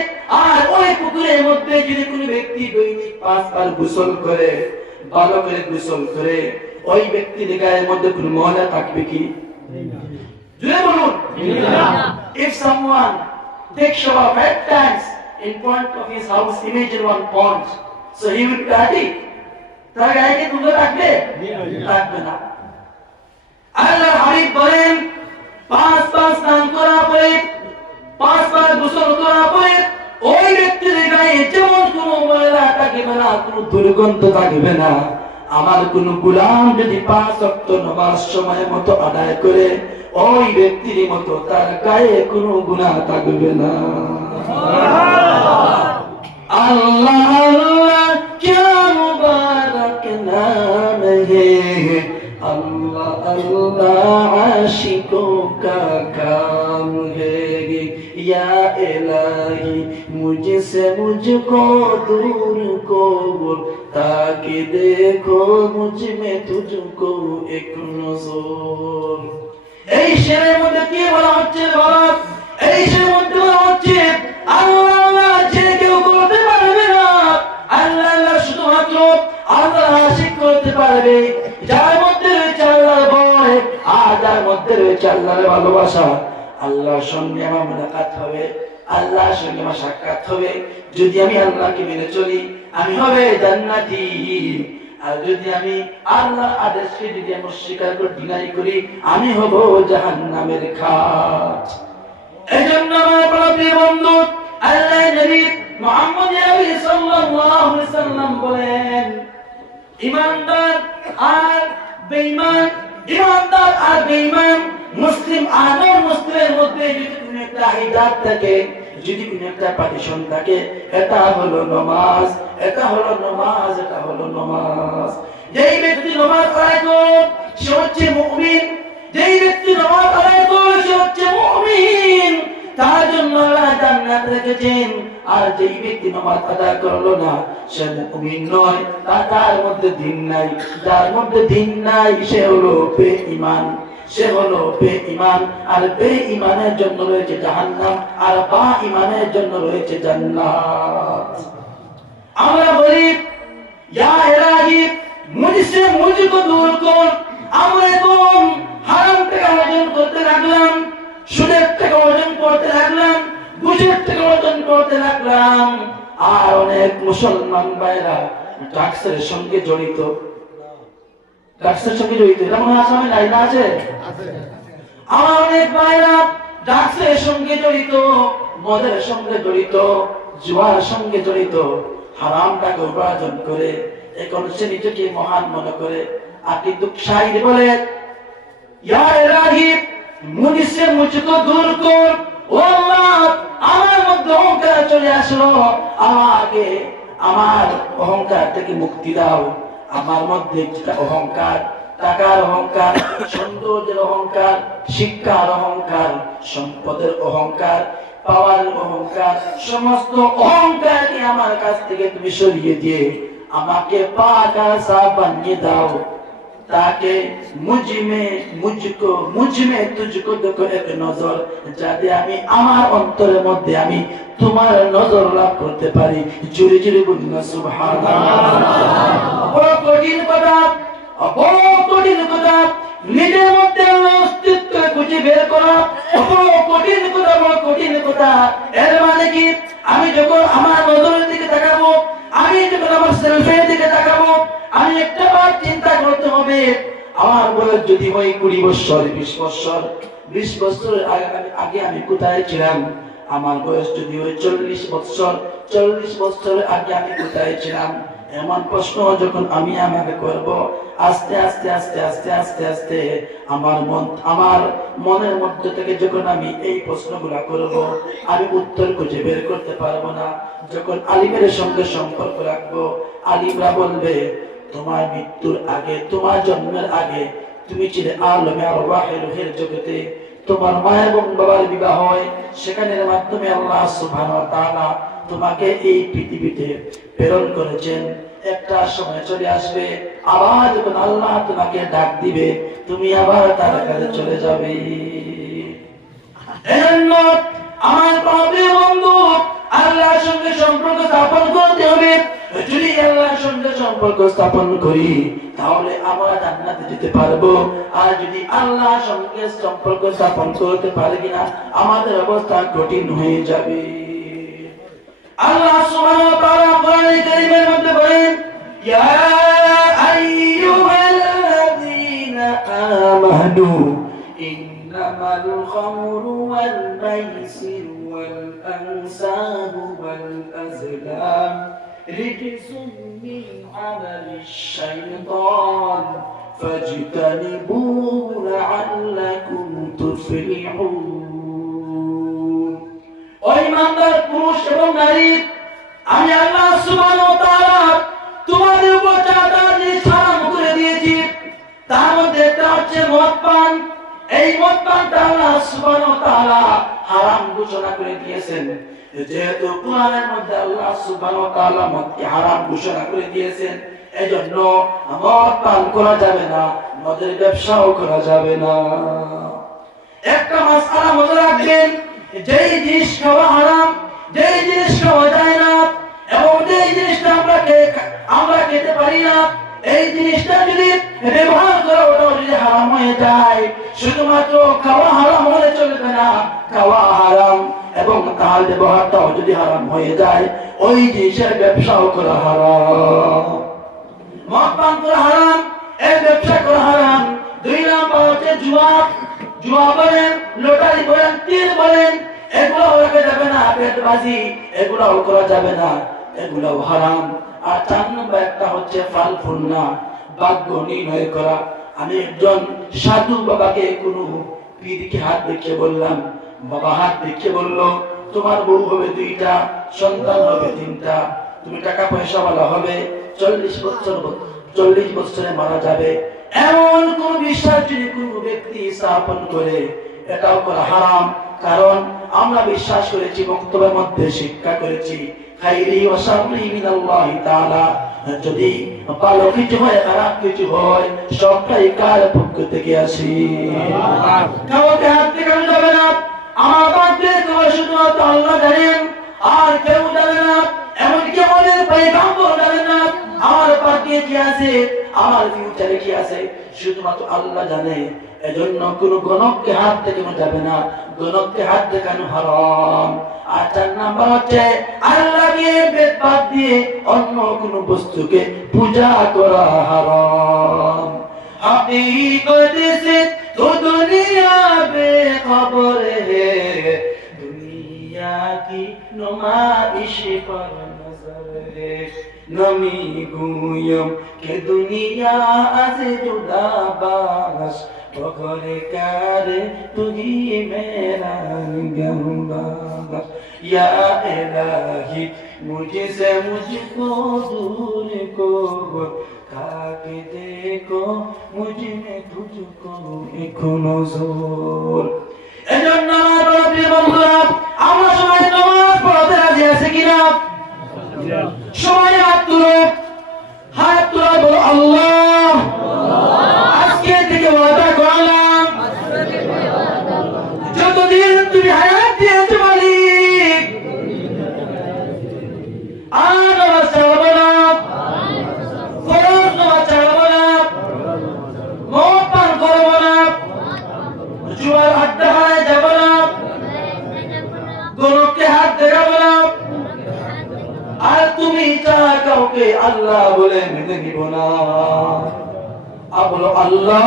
আর ওই পুকুরের মধ্যে যদি কোনো ব্যক্তি দৈনিক 5 বার গোসল করে, ভালো করে গোসল করে, ওই ব্যক্তির গায়ের মধ্যে কোনো ময়লা থাকবে কি? জোরে বলুন। If someone takes shower 5 times in front of his house, imagine one pond, so he will be dirty. তার গায়ে কি ধুলো থাকবে? থাকবে না। আল্লাহ হাবিব বলেন, 5 বার স্নান করার পরে, 5 বার গোসল করার পরে ওই ব্যক্তির গায়ে যেমন কোনো ময়লা থাকবে না, কোনো দুর্গন্ধ থাকবে না। আমার কোন গোলাম যদি 5 ওয়াক্ত নামাজ সময় মতো আদায় করে, ওই ব্যক্তির মতো তার গায়ে কোনো গুনাহ থাকবে না। আল্লাহ আল্লাহ क्या मुबारक नाम है, अल्लाह अल्लाह आशिकों का काम है। या इलाही मुझसे मुझको दूर को, ताकि देखो मुझ में तुझको एक नज़र। এই শেরের মধ্যে কি বলা হচ্ছে? এই শেরের মধ্যে বলা হচ্ছে আল্লাহ আল্লাহ যে কেউ করতে পারবে না, আল্লাহ আল্লাহ শুধুমাত্র আল্লাহ আশিক করতে পারবে যার মধ্যে রয়েছে আল্লাহর ভয়, আর যার মধ্যে রয়েছে আল্লাহর ভালোবাসা। আল্লাহর সঙ্গে আমার মুলাকাত হবে, আল্লাহর সঙ্গে আমার সাক্ষাৎ হবে। যদি আমি আল্লাহকে মেনে চলি, আমি হবে জান্নাতি। আর যদি আমি আল্লাহর আদেশকে যদি আমি অস্বীকার করে ডিনাই করি, আমি হব জাহান্নামের খাট। এজন্য আমার প্রিয় বন্ধু, আল্লাহর নবী মুহাম্মদ সাল্লাল্লাহু আলাইহি সাল্লাম বলেন, ইমানদার আর বেঈমান, ইমানদার আর বেঈমান, মুসলিম আর নন মুসলিমের মধ্যে যদি কোনো একটা হিজাব থাকে, যদি কোনো একটা পার্টিশন থাকে, এটা হলো নামাজ, এটা হলো নামাজ, এটা হলো নামাজ। যেই ব্যক্তি নামাজ আদায় করে সে হচ্ছে মুমিন, যেই ব্যক্তি নামাজ আদায় করে সে হচ্ছে মুমিন, তার জন্য আল্লাহ জান্নাত রেখেছেন। আর যেই ব্যক্তি নামাজ আদায় করলো না, সে মুমিন নয়, তার মধ্যে দ্বীন নাই। যার মধ্যে দ্বীন নাই সে হলো বেঈমান, সে হলো বেঈমান। আর বেঈমানের জন্য রয়েছে জাহান্নাম, আর বা ঈমানের জন্য রয়েছে জান্নাত। আমরা বলি, ইয়া ইলাহি মুঝসে মুঝকো দূর কর। আমরা এখন হারাম থেকে অর্জন করতে লাগলাম, সুদের থেকে অর্জন করতে লাগলাম, ঘুষের থেকে অর্জন করতে লাগলাম। আর অনেক মুসলমান ভাইরা ড্রাগসের সঙ্গে জড়িত, ড্রাগসের সঙ্গে জড়িত। এটা মনে হয় আসামে লাইনা আছে। আমার অনেক ভাইরা ড্রাগসের সঙ্গে জড়িত, মদের সঙ্গে জড়িত, জুয়ার সঙ্গে জড়িত, হারাম টাকা উপার্জন করে এখন সে নিজেকে মহান মনে করে। আর কিন্তু শাইর বলে, ইয়া ইলাহি মুঝসে মুঝকো দূর কর। ও আল্লাহ, আমার মধ্যে অহংকার চলে আসলো, আমাকে আমার অহংকার থেকে মুক্তি দাও। আমার মধ্যে অহংকার, টাকার অহংকার, সৌন্দর্যের অহংকার, শিক্ষার অহংকার, সম্পদের অহংকার, পাওয়ার অহংকার, সমস্ত অহংকারকে আমার কাছ থেকে তুমি সরিয়ে দিয়ে আমাকে পাক আসা বানিয়ে দাও, তাকে মুঝমে তুঝকো দেখো এক নজর, যাতে আমি আমার অন্তরের মধ্যে আমি তোমার নজর লাভ করতে পারি। জোরে জোরে বলুন না সুবহানাল্লাহ। বড় কঠিন কথা, বড় কঠিন কথা, নিজের মধ্যে আল্লাহর অস্তিত্ব খুঁজে বের করা বড় কঠিন কথা, বড় কঠিন কথা। এর মানে কি, আমি যখন আমার নজরের দিকে তাকাবো, আমি যখন আমার সেলফের দিকে তাকাবো, আমি একটা বার চিন্তা করতে হবে, আমার বয়স যদি হয় 20 বছর, 20 বছর, 20 বছর আগে আমি কোথায় ছিলাম? আমার বয়স যদি হয় 40 বছর, 40 বছর আগে আমি কোথায় ছিলাম? এমন প্রশ্ন যখন আমি আমাকে করব, আস্তে আস্তে আস্তে আস্তে আস্তে আস্তে আমার মনের মধ্যে থেকে যখন আমি এই প্রশ্নগুলা করব, আমি উত্তর খুঁজে বের করতে পারবো না। যখন আলিমের সঙ্গে সম্পর্ক রাখবো, আলিমরা বলবে, তোমার মৃত্যুর আগে, তোমার জন্মের আগে তুমি ছিলে আলমে আরওয়াহের রূহের জগতে, তোমার মা এবং বাবার বিবাহ হয়, সেখানের মাধ্যমে আল্লাহ সুবহানাহু ওয়া তাআলা তোমাকে এই পৃথিবীতে প্রেরণ করেছেন। একটা সময় চলে আসবে, আবার যখন আল্লাহ তোমাকে ডাক দিবে, তুমি আবার তার কাছে চলে যাবে। এজন্য আমার প্রিয় বন্ধু, আল্লাহর সঙ্গে সম্পর্ক স্থাপন করতে হবে। যদি আল্লাহর সঙ্গে সম্পর্ক স্থাপন করি, তাহলে আমরা জান্নাতে যেতে পারবো। আর যদি আল্লাহর সঙ্গে সম্পর্ক স্থাপন করতে পারি না, আমাদের অবস্থা কঠিন হয়ে যাবে। আল্লাহ সুবহানাহু ওয়া তাআলা কোরআনে কারীমের মধ্যে বলেন, ইয়া আইয়ুহাল্লাযীনা আমানু ইন্নামাল খামরু ওয়াল মাইসিরু ওয়াল আনসাবু ওয়াল আজলাম রিজসুম মিন আমালিশ শাইতান ফাজতানিবুহু লাআল্লাকুম তুফলিহুন। ও ঈমানদার পুরুষ এবং নারী, আমি আল্লাহ সুবহানাহু ওয়া তাআলা তোমাদের উপর চারটা জিনিস হারাম করে দিয়েছি। তার মধ্যে একটা হচ্ছে মদ পান। এই মদ পানটা আল্লাহ সুবহানাহু ওয়া তাআলা হারাম ঘোষণা করে দিয়েছেন। যেহেতু কোরআনের মধ্যে আল্লাহ সুবহানাহু ওয়া তাআলা মদকে হারাম ঘোষণা করে দিয়েছেন, এজন্য মদ পান করা যাবে না, মদের ব্যবসাও করা যাবে না। একটা মাসআলা মনে রাখবেন, যেই জিনিস খাওয়া হারাম, যেই জিনিস খাওয়া যায় না, এবং যেই জিনিসটা আমরা খেতে পারি না, এই জিনিসটা যদি ব্যবহার করা ওটা যদি হারাম হয়ে যায়, শুধুমাত্র খাওয়া হারাম হলে চলবে না, খাওয়া হারাম এবং তার ব্যবহারটাও যদি হারাম হয়ে যায়, ওই জিনিসের ব্যবসাও করা হারাম। মদ পান করা হারাম, এর ব্যবসা করা হারাম। 2 নাম্বার হচ্ছে জুয়া। জুয়া বলেন, লটারি বলেন, তীর বলেন, এগুলোও রাখা যাবে না। পেটবাজি, এগুলোও করা যাবে না, এগুলোও হারাম। আর 4 নম্বর একটা হচ্ছে ফালফুন্না, ভাগ্য নির্ণয় করা। আমি একজন সাধু বাবাকে কোন পীরকে হাত দেখিয়ে বললাম, বাবা হাত দেখিয়ে বলল, তোমার বউ হবে 2টা, সন্তান হবে 3টা, তুমি টাকা পয়সাওয়ালা হবে, 40 বছরে মারা যাবে। এমন কোন বিশ্বাস যদি কোন ব্যক্তি স্থাপন করে, এটাও করা হারাম। কারণ আমরা বিশ্বাস করেছি, বক্তব্যের মধ্যে শিক্ষা করেছি, খাইরি ওয়া শাররি মিনাল্লাহি তাআলা। যদি ভালো কিছু হয়, খারাপ কিছু হয়, সবটাই কার পক্ষ থেকে আসে। কাউকে হাত দেখানো যাবে না। আমার বাড়িতে তোমার শুধুমাত্র আল্লাহ জানেন, আর কেউ জানে না। এমনকি আমাদের পয়গম্বর জানেন না আমার পাঠিয়ে কি আছে, আমার ফিউচারে কি আছে, শুধুমাত্র আল্লাহ জানে। এজন্য কোন গণককে হাত দেখানো যাবে না, গণককে হাত দেখানো হারাম। আর 4 নাম্বার হচ্ছে আল্লাহকে বাদ দিয়ে অন্য কোন বস্তুকে পূজা করা হারাম। हकीकत से तो दुनिया बेखबर है, दुनिया की नुमाइश पर नजर है। नमी गुयम के दुनिया आज जुदा बाश, बगर करे तू ही मेरा निगहबान। या इलाही मुझसे मुझको दूर को ताकि देखो मुझ में तुझको एक नजर। এজন্য আমার প্রিয় বন্ধুরা, আমরা সবাই নামাজ পড়তে রাজি আছি কিনা? সবাই হাত তুলো, হাত তুলো, বলো আল্লাহ। আজকে থেকে ওয়াদা করলাম, যতদিন তুমি হায়াত দিয়েছো মালিক, আর নামাজ ছাড়বো না, ফরজ নামাজ ছাড়বো না, মদ পান করবো না, জুয়ার আড্ডাখানায় যাবো না, গণককে হাত দেখাবো না, আর তুমি ছাড়া কাউকে আল্লাহ বলে মেনে নিব না। বলো আল্লাহ,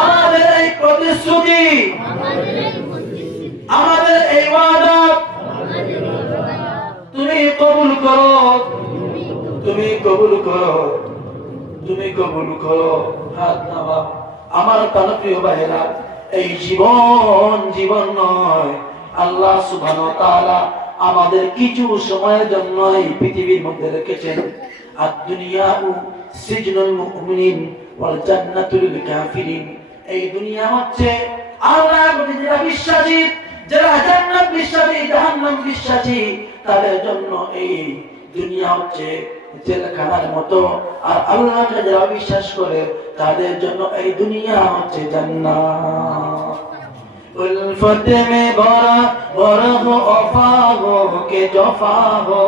আমাদের এই প্রতিশ্রুতি, আমাদের এই ওয়াদা তুমি কবুল করো, তুমি কবুল করো, তুমি কবুল করো। হাত নামা। আমার প্রিয় ভাইরা, এই জীবন নয়। আল্লাহ সুবহানাহু ওয়া তাআলা আমাদের কিছু সময়ের জন্য এই পৃথিবীর মধ্যে রেখেছেন। আদ-দুনিয়াউ সিজনুল মুমিনিন ওয়াল জান্নাতুল কাফিরিন। এই দুনিয়া হচ্ছে আল্লাহর প্রতি যারা বিশ্বাসী, যারা জান্নাত বিশ্বাসী, জাহান্নাম বিশ্বাসী, তাদের জন্য এই দুনিয়া হচ্ছে জেলখানার মতো, আর আল্লাহকে যারা বিশ্বাস করে তাদের জন্য এই দুনিয়া হচ্ছে জান্নাত। उल्फत में भरा भरा हो वफा हो के जफा हो,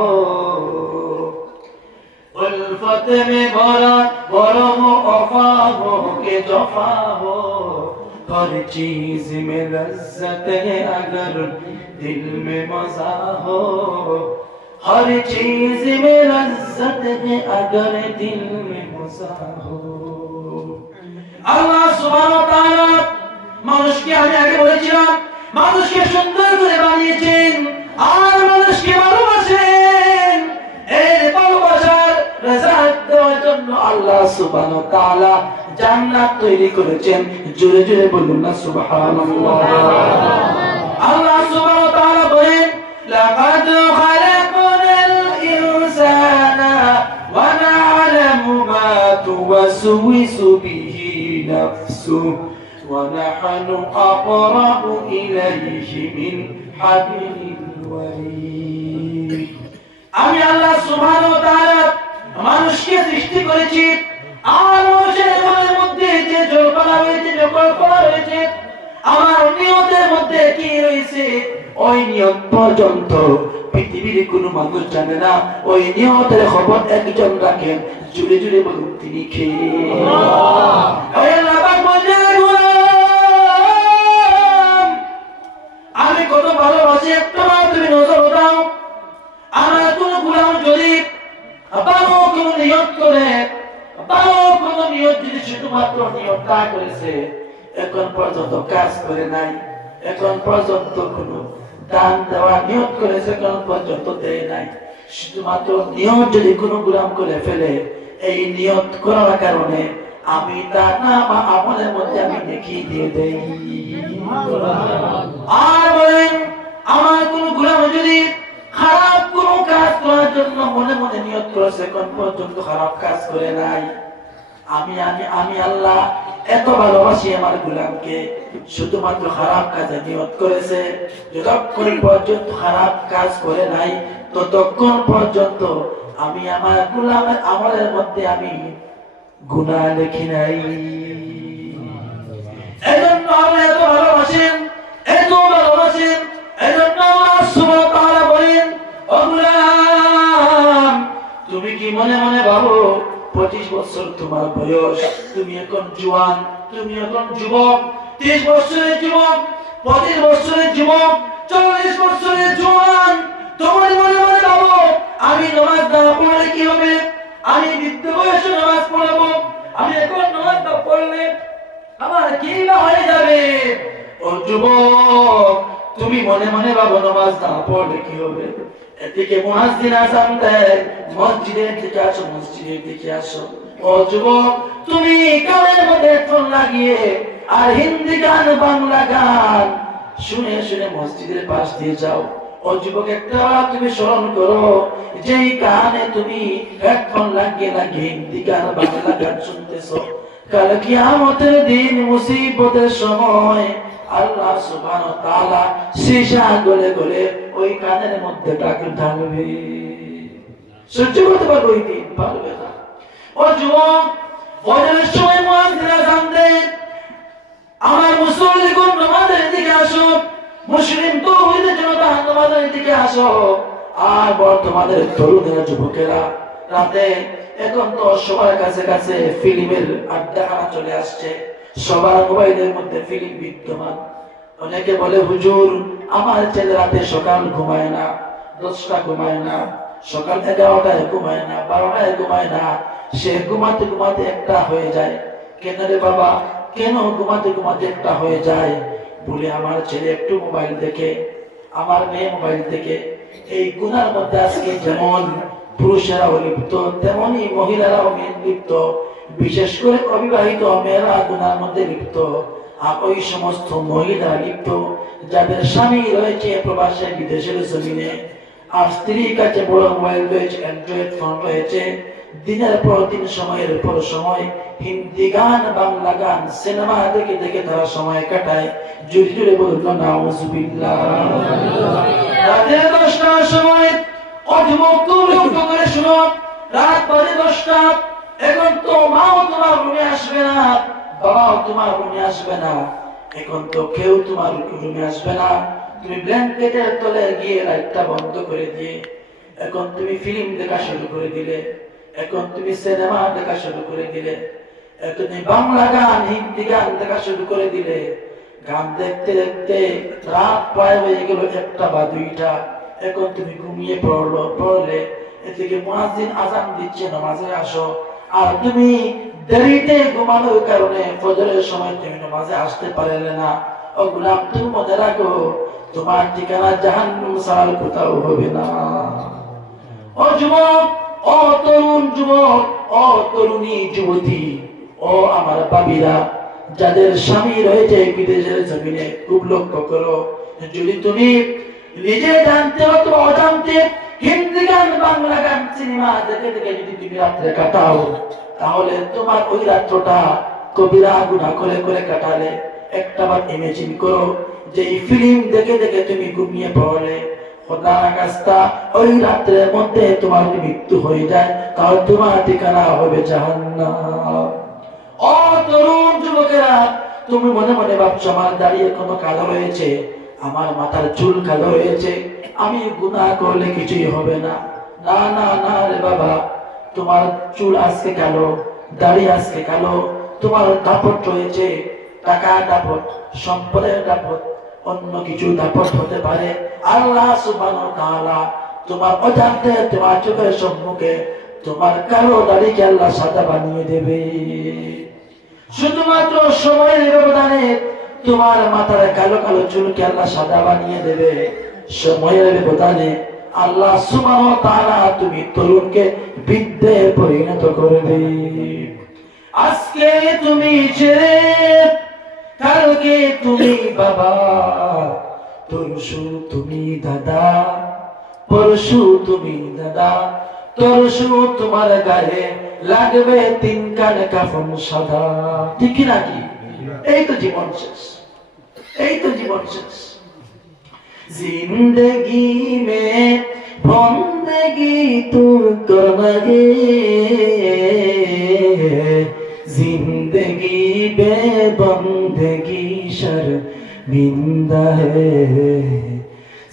उल्फत में भरा भरा हो वफा हो के जफा हो, हर चीज में लज्जत है अगर दिल में मजा हो, हर चीज में लज्जत है अगर दिल में मजा हो। अल्लाह सुब्हानाहु व तआला মানুষকে, আমি আগে বলেছিলাম, মানুষকে সুন্দর করে বানিয়েছেন আর মানুষকে ভালোবাসেন। এই ভালোবাসার রেজাল্ট দেওয়ার জন্য আল্লাহ সুবহানাহু ওয়া তাআলা জান্নাত তৈরি করেছেন। জোরে জোরে বলুন না সুবহানাল্লাহ। আল্লাহ সুবহানাহু ওয়া তাআলা বলেন, লাকাদ খালাকনাল ইনসানা ওয়া না'লামু মা তুওয়াসওয়িসু বিহি নাফসুহু ونحن أقرب إليه من حبل الوريد। আমি আল্লাহ সুবহানাহু ওয়া তাআলা মানুষকে সৃষ্টি করেছি, আর মানুষের মনের মধ্যে যে জড়তা রয়েছে, যে কল্পনা রয়েছে, আমার নিয়তের মধ্যে কি রয়েছে, ওই নিয়ত পর্যন্ত পৃথিবীর কোনো মানুষ জানে না। ওই নিয়তের খবর একজন রাখেন। জুড়ে জুড়ে বলুন তিনি কে? আমি কত ভালোবাসি, একটা তুমি নজর দাও। আমার কোন গোলাম যদি ভালো কোন নিয়ত করে, ভালো কোন নিয়ত যদি শুধুমাত্র নিয়তটা করেছে, এখন পর্যন্ত কাজ করে নাই, এখন পর্যন্ত কোন দান দেওয়া নিয়ত করেছে, এখন পর্যন্ত দেয় নাই, শুধুমাত্র নিয়ত যদি কোনো গোলাম করে ফেলে, এই নিয়ত করার কারণে আমি তার নাম আমলের মধ্যে আমি দেখিয়ে দিয়ে দেই। আর বলেন, আমার কোন গোলাম যদি খারাপ কোন কাজ করার জন্য মনে মনে নিয়ত করেছে, এখন পর্যন্ত খারাপ কাজ করে নাই, আমি আল্লাহ এত ভালোবাসি আমার গোলামকে, শুধুমাত্র খারাপ কাজে নিয়ত করেছে, যতক্ষণ পর্যন্ত খারাপ কাজ করে নাই ততক্ষণ পর্যন্ত আমি আমার গোলামের আমলের মধ্যে আমি গুনাহ লিখি নাই। এজন্য আল্লাহ এত ভালোবাসেন, এত ভালোবাসেন। এজন্য আল্লাহ সুবহানাহু ওয়া তাআলা বলেন, ও গোলাম, তুমি কি মনে মনে ভাবো 25 বছর তোমার বয়স, তুমি এখন জওয়ান, তুমি এখন যুবক, 30 বছরের যুবক, 25 বছরের যুবক, 40 বছরের জওয়ান, তোমার মনে মনে ভাবো আমি নামাজ না পড়লে কি হবে, আমি বৃদ্ধ বয়সে নামাজ পড়াবো, আমি এখন নামাজ না পড়লে আমার কি বা হয়ে যাবে। ও যুবক, তুমি মনে মনে ভাবো নামাজ না পড়লে কি হবে, এদিকে মুয়াজ্জিন আযান দেয়, মসজিদের দিকে আসো, মসজিদের দিকে আসো। ও যুবক, তুমি কানের মধ্যে হেডফোন লাগিয়ে আর হিন্দি গান, বাংলা গান শুনে শুনে মসজিদের পাশ দিয়ে যাও। ও যুবক, একটা তুমি স্মরণ করো, যেই কানে তুমি হেডফোন লাগিয়ে লাগিয়ে হিন্দি গান, বাংলা গান শুনতেছো, কাল কিয়ামতের দিন মুসিবতের সময় আল্লাহ সুবহানাহু ওয়া তাআলা সীসা গলে গলে ওই কানের মধ্যে টাকা ঢালবে। সহ্য করতে পারবে ওই দিন? পারবে না। ও যুবক, ফজরের সময় মুয়াজ্জিন আযান দেয়, আমার মুসল্লিগণ নামাজের দিকে আসো, মুসলিম তাওহীদের জনতা নামাজের দিকে আসো। আর বর্তমানের তরুণেরা, যুবকেরা, রাতে এখন তো সবার কাছে কাছে ফিল্মের আড্ডাখানা চলে আসছে, সবার মোবাইলের মধ্যে ফিল্ম বিদ্যমান। অনেকে বলে, হুজুর আমার ছেলে রাতে সকাল ঘুমায় না, 10টা ঘুমায় না, সকাল 11টায় ঘুমায় না, 12টায় ঘুমায় না, সে ঘুমাতে ঘুমাতে 1টা হয়ে যায়। কেন রে বাবা, কেন ঘুমাতে ঘুমাতে 1টা হয়ে যায়? বলে আমার ছেলে একটু মোবাইল দেখে, আমার মেয়ে মোবাইল দেখে। এই গুনার মধ্যে আজকে যেমন পুরুষেরাও লিপ্ত, তেমনি মহিলারাও লিপ্ত, বিশেষ করে অবিবাহিত মেয়েরা গুনার মধ্যে লিপ্ত। আর ওই সমস্ত মহিলা লিপ্ত যাদের স্বামী রয়েছে প্রবাসে, বিদেশের জমিনে, আর স্ত্রীর কাছে বড় মোবাইল রয়েছে, অ্যান্ড্রয়েড ফোন রয়েছে, দিনের পর দিন সময়ের পর সময় হিন্দি গান, বাংলা গান, সিনেমা দেখে দেখে তারা সময় কাটায়। জুড়ে জুড়ে বলল নাউজুবিল্লাহ। রাতে 10টার সময় করে শুনো, রাত বাজে 10টা, এখন তো মাও তোমার রুমে আসবে না, বাবাও তোমার রুমে আসবে না, এখন তো কেউ তোমার রুমে আসবে না। তুমি ব্ল্যাঙ্কেটের তলে গিয়ে লাইটটা বন্ধ করে দিয়ে এখন তুমি ফিল্ম দেখা শুরু করে দিলে, এখন তুমি সিনেমা দেখা শুরু করে দিলে, এখন তুমি বাংলা গান, হিন্দি গান দেখা শুরু করে দিলে। গান দেখতে দেখতে রাত প্রায় হয়ে গেল 1টা বা 2টা, এখন তুমি ঘুমিয়ে পড়লে এদিকে মুয়াজ্জিন আযান দিচ্ছে নামাজে আসো, আর তুমি দেরিতে ঘুমানোর কারণে ফজরের সময় তুমি নামাজে আসতে পারলে না। ও গোলাম, তুমি মনে রাখো তোমার ঠিকানা জাহান্নাম ছাড়া কোথাও হবে না। ও যুবক, ও তরুণ যুবক, ও তরুণী যুবতী, ও আমার বাবিরা যাদের স্বামী রয়েছে বিদেশের জমিনে, খুব লক্ষ্য করো, যদি তুমি নিজে জানতে অথবা অজান্তে হিন্দি গান, বাংলা গান, সিনেমা দেখে দেখে যদি তুমি রাত্রে কাটাও, তাহলে তোমার ওই রাত্রটা কবিরা গুনাহ করে করে কাটালে। একটাবার ইমেজিন করো যে এই ফিল্ম দেখে দেখে তুমি ঘুমিয়ে পড়লে, খোদা রাস্তা ওই রাত্রের মধ্যে তোমার মৃত্যু হয়ে যায়, তাহলে তোমার ঠিকানা হবে জাহান্নাম। ও তরুণ যুবকেরা, তুমি মনে মনে ভাবছো আমার দাঁড়িয়ে কোনো কালো রয়েছে, আমার মাথার চুল কালো রয়েছে, আমি গুনাহ করলে কিছুই হবে না। না না না রে বাবা, তোমার চুল আজকে কালো, দাড়ি আজকে কালো, তোমার দাপট রয়েছে, টাকা দাপট, সম্পদের দাপট, অন্য কিছু দাপট হতে পারে। আল্লাহ সুবহানাহু ওয়া তাআলা তোমার অজান্তে তোমার চোখের সম্মুখে তোমার কালো দাড়িকে আল্লাহ সাদা বানিয়ে দেবে। শুধুমাত্র সময়ের ব্যবধানে তোমার মাথার কালো কালো চুলকে আল্লাহ সাদা বানিয়ে দেবে। সময়ের ব্যবধানে আল্লাহ সুবহানাহু ওয়া তাআলা তুমি তরুণকে বৃদ্ধে পরিণত করবে। আজকে তুমি ছেলে, কালকে তুমি বাবা, পরশু তুমি দাদা, পরশু তুমি দাদা, তরশু তোমার গায়ে লাগবে 3 কান কাফন সাদা। ঠিক নাকি? এই তো জীবন শেষ, এই তো জীবন শেষ। जिंदगी में बंदगी तू करना है, जिंदगी बेबंदगी शर्मिंदा है,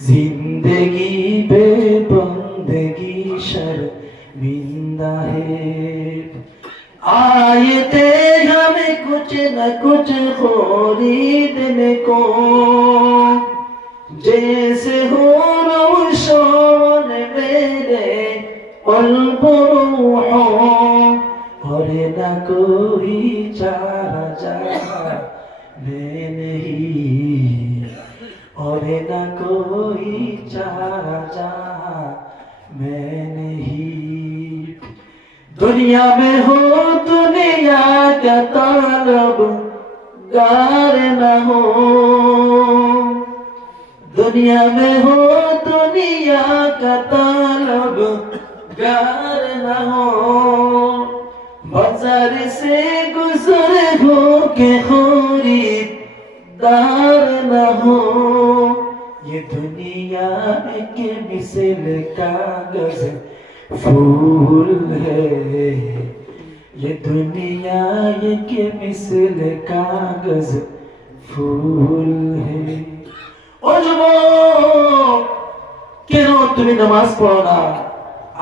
जिंदगी बेबंदगी शर्मिंदा है। आए थे हमें कुछ न कुछ खरीदने को, जैसे हो रोशन मेरे कल्ब रूहो, और न कोई चारा जा मैं नहीं, और न कोई चारा जा मैं नहीं। दुनिया में हो दुनिया का तालब गार न हो, दुनिया में हो दुनिया का तालब गार न हो, बाजार से गुजर हो के खरीदार न हो। ये दुनिया के मिसल कागज फूल है, ये दुनिया के मिसल कागज फूल है। ও যুবক, কেন তুমি নামাজ পড়ো না?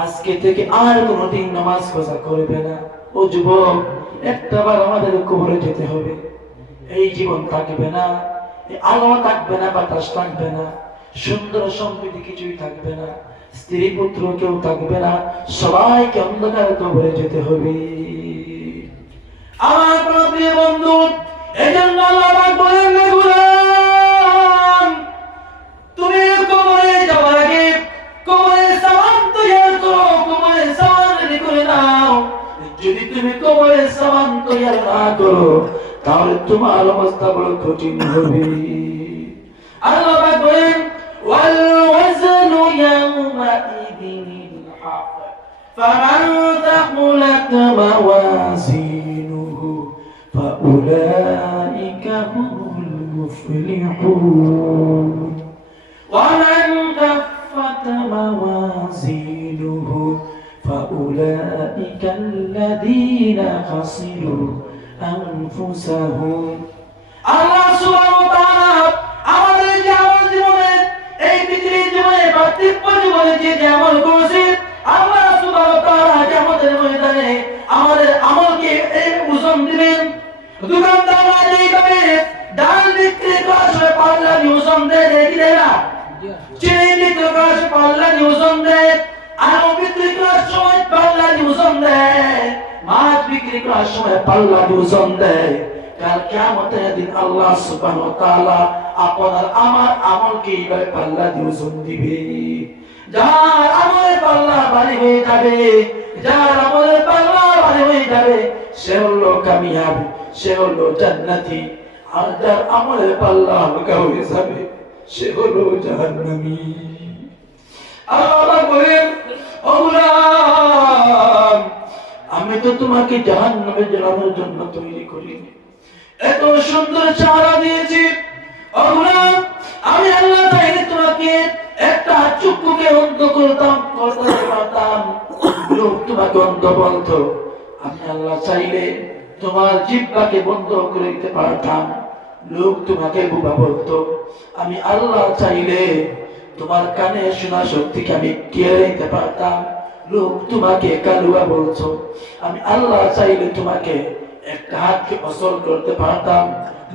আজকে থেকে আর কোনোদিন নামাজ কাজা করবে না। ও যুবক, একটাবার আমাদের কবরে যেতে হবে। এই জীবন থাকবে না, এই আলো থাকবে না, বাতাস থাকবে না, সুন্দর সম্পত্তি কিছুই থাকবে না, স্ত্রী পুত্র কেউ থাকবে না, সবাইকে অন্ধকার কবরে যেতে হবে। আমার প্রিয় বন্ধু, এজন্য আল্লাহ পাক বলেন, তুমি কবরে যাওয়ার আগে কবরের সামান তৈরি করো, কবরের সামান রেডি করে নাও। যদি তুমি কবরের সামান তৈরি না করো, তাহলে তোমার অবস্থা বড় কঠিন হবে। আল্লাহ পাক বলেন, ওয়াল ওয়াজনু ইয়াউমা الحق فمن ثقلت موازينه فأولئك هم المفلحون ومن خفت موازينه فأولئك الذين خسروا أنفسهم আল্লাহ সুবহানাহু ওয়া তাআলা আমাদের যে আমল জীবনে এই পৃথিবীর জীবনে পার্থিব জীবনে যে আমল করেছে আল্লাহ সুবহানাহু ওয়া তাআলা কিয়ামতের ময়দানে আমাদের আমলকে এই ওজন দিবেন দোকানদাররা যেইভাবে ডাল বিক্রি করার সময় পাল্লা দিয়ে ওজন দেয় দেখি দেয় না চিনি বিক্রি করার সময় পাল্লা দিয়ে ওজন দেয় আলু বিক্রি করার সময় পাল্লা দিয়ে ওজন দেয় মাছ বিক্রি করার সময় পাল্লা দিয়ে ওজন দেয় কাল কিয়ামতের দিন আল্লাহ সুবহানাহু ওয়া তাআলা আপনার আমার আমলকে এইভাবে পাল্লা দিয়ে ওজন দিবে যার আমলের পাল্লা ভারী হয়ে যাবে যার আমলের পাল্লা ভারী হয়ে যাবে সে হলো কামিয়াব সে হলো জান্নাতি আর যার আমলের পাল্লা হালকা হয়ে যাবে সে হলো জাহান্নামী আল্লাহ বলেন ও গোলাম আমি তো তোমাকে জাহান্নামে জ্বালানোর জন্য তৈরি করিনি এত সুন্দর চেহারা দিয়েছি ও গোলাম আমি আল্লাহ চাইলে তোমাকে একটা চক্ষুকে অন্ধ করতাম লোক তোমাকে অন্ধ বলতো আমি আল্লাহ চাইলে তোমার জিহ্বাকে বন্ধ করে দিতে পারতাম লোক তোমাকে বোবা বলতো আমি আল্লাহ চাইলে তোমার কানে শোনা শক্তিকে আমি কেড়ে নিতে পারতাম লোক তোমাকে কালুয়া বলছো আমি আল্লাহ চাইলে তোমাকে একটা হাতকে অসল করতে পারতাম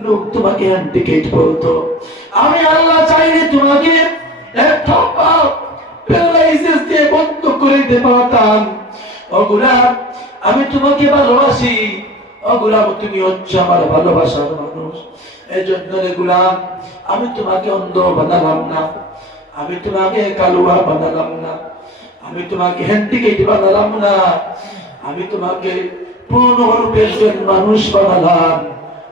লোক তোমাকে হ্যান্ডিক্যাপ বলতো আমি আল্লাহ চাইলে তোমাকে একটা প্যারালাইসিস দিয়ে বন্ধ করে দিতে পারতাম ও গোলাম আমি তোমাকে ভালোবাসি ও গোলাম তুমি হচ্ছে আমার ভালোবাসার মানুষ এজন্য রে গোলাম আমি তোমাকে অন্ধ বানালাম না আমি তোমাকে কালুয়া বানালাম না আমি তোমাকে হ্যান্ডিক্যাপ বানালাম না আমি তোমাকে পূর্ণরূপে একজন মানুষ বানালাম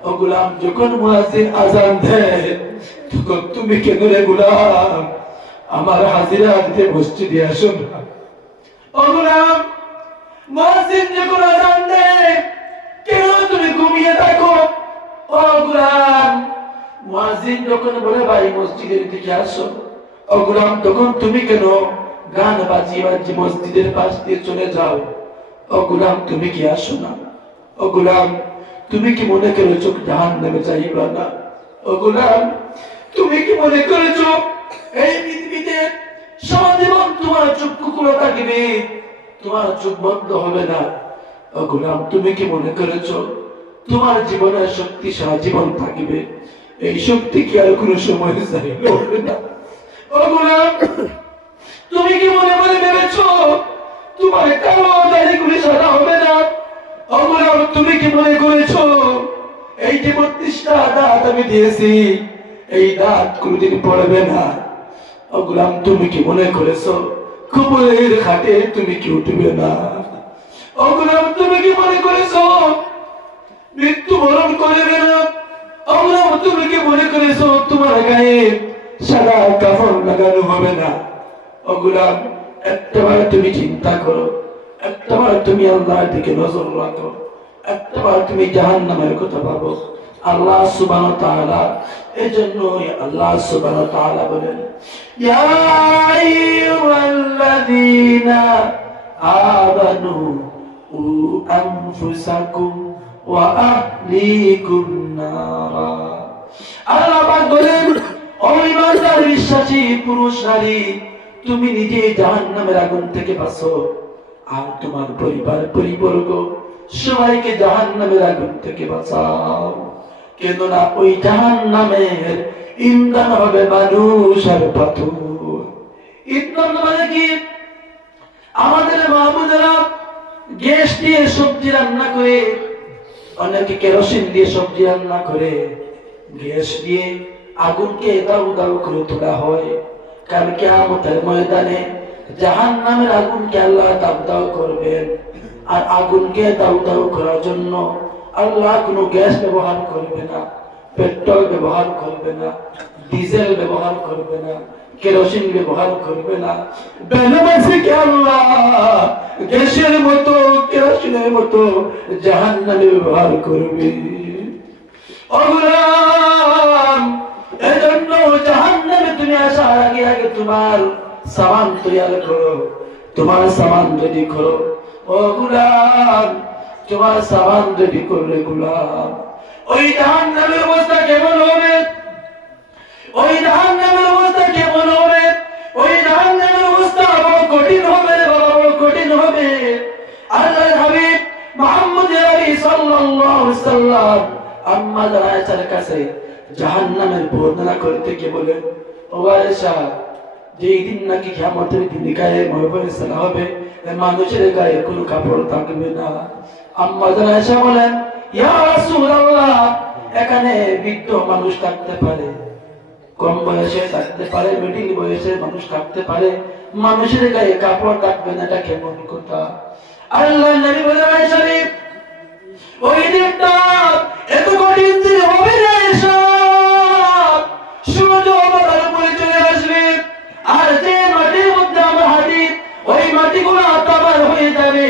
ও গোলাম যখন মুয়াজ্জিন আযান দেয় তখন তুমি কেন রে গোলাম আমার হাজিরা দিতে মসজিদে আসো না ও গোলাম মুয়াজ্জিন যখন আযান দেয় কেন তুমি ঘুমিয়ে থাকো ও গোলাম মুয়াজ্জিন যখন বলে ভাই মসজিদের দিকে আসো ও গোলাম তখন তুমি কেন গান বাজিয়ে বাজিয়ে মসজিদের পাশ দিয়ে চলে যাও ও গোলাম তুমি কি আসো না ও গোলাম তুমি কি মনে করেছো জাহান্নামে যাইবা না ও গোলাম তুমি কি মনে করেছো এই পৃথিবীতে সারা জীবন তোমার চক্ষু খোলা থাকবে তোমার চোখ বন্ধ হবে না ও গোলাম তুমি কি মনে করেছো তোমার জীবনের শক্তি সারা জীবন থাকবে এই শক্তি কি আর কোনো সময় যাইবে না ও গোলাম তুমি কি মনে মনে ভেবেছো তোমার কালো দাড়িগুলি সাদা হবে না ও গোলাম তুমি কি মনে করেছো এই যে 32টা দাঁত আমি দিয়েছি এই দাঁত কোনদিন পড়বে না ও গোলাম তুমি কি মনে করেছো কবরের খাটে তুমি কি উঠবে না ও গোলাম তুমি কি মনে করেছো মৃত্যুবরণ করবে না ও গোলাম তুমি কি মনে করেছো তোমার গায়ে সাদা কাফন লাগানো হবে না ও গোলাম একটাবার তুমি চিন্তা করো একটাবার তুমি আল্লাহর দিকে নজর রাখো একটাবার তুমি জাহান্নামের কথা ভাবো আল্লাহ সুবহানাহু ওয়া তাআলা এজন্য আল্লাহ সুবহানাহু ওয়া তাআলা বলেন ইয়া আইয়ুহাল্লাযীনা আমানু উ আনফুসাকুম ওয়া আহলিকুম নারা আল্লাহ পাক বলেন ও ঈমানদার বিশ্বাসী পুরুষ নারী তুমি নিজে জাহান্নামের আগুন থেকে বাঁচো আর তোমার পরিবার পরিবর্গ সবাইকে জাহান্নামের আগুন থেকে বাঁচাও কেননা ওই জাহান্নামের ইন্ধন হবে মানুষ আর পাথর ইন্ধন মানে কি আমাদের মা বোনেরা গ্যাস দিয়ে সবজি রান্না করে অনেকে কেরোসিন দিয়ে সবজি রান্না করে গ্যাস দিয়ে আগুনকে দাউ দাউ করে তোলা হয় কাল কিয়ামতের ময়দানে জাহান্নামের আগুনকে আল্লাহ দাউ দাউ করবেন আর আগুনকে দাউ দাউ করার জন্য আল্লাহ কোনো গ্যাস ব্যবহার করবে না পেট্রোল ব্যবহার করবে না ডিজেল ব্যবহার করবে না কেরোসিন ব্যবহার করবে না, বেনামাজিকে আল্লাহ গ্যাসের মতো কেরোসিনের মতো জাহান্নামে ব্যবহার করবে। ও গোলাম, এজন্য জাহান্নামে তুমি আসার আগে আগে তোমার সামান তৈরি করো, তোমার সামান রেডি করো। ও গোলাম, তোমার সামান রেডি করলে গোলাম, ওই জাহান্নামের অবস্থা কেমন হবে? ওই জাহান্নামের অবস্থা কেমন হবে? ওই জাহান্নামের অবস্থা বড় কঠিন হবে, বড় কঠিন হবে। আল্লাহর হাবিব মুহাম্মদ আলী সাল্লাল্লাহু আলাইহি সাল্লাম আম্মা আয়েশার কাছে জাহান্নামের বর্ণনা করতে গিয়ে বলেন, ও আয়েশা, যেই দিন নাকি কিয়ামতের দিন গায়ে ময়ফেসালা হবে, মানুষের গায়ে কোনো কাপড় থাকবে না। আম্মা আয়েশা বলেন, ইয়া রাসূলুল্লাহ, এখানে বৃদ্ধ মানুষ থাকতে পারে, কম বয়সে থাকতে পারে, মিডিল বয়সে মানুষ থাকতে পারে, মানুষের গায়ে কাপড় থাকবে না, এটা কেমন কথা? আল্লাহর নবী বলেন, আয়েশা, ওই দিনটা এত কঠিন দিন হবে না আয়েশা, সূর্য আমার উপরে চলে আসবে, আর যে মাটির মধ্যে আমার হাঁটি, ওই মাটিগুলো তামার হয়ে যাবে।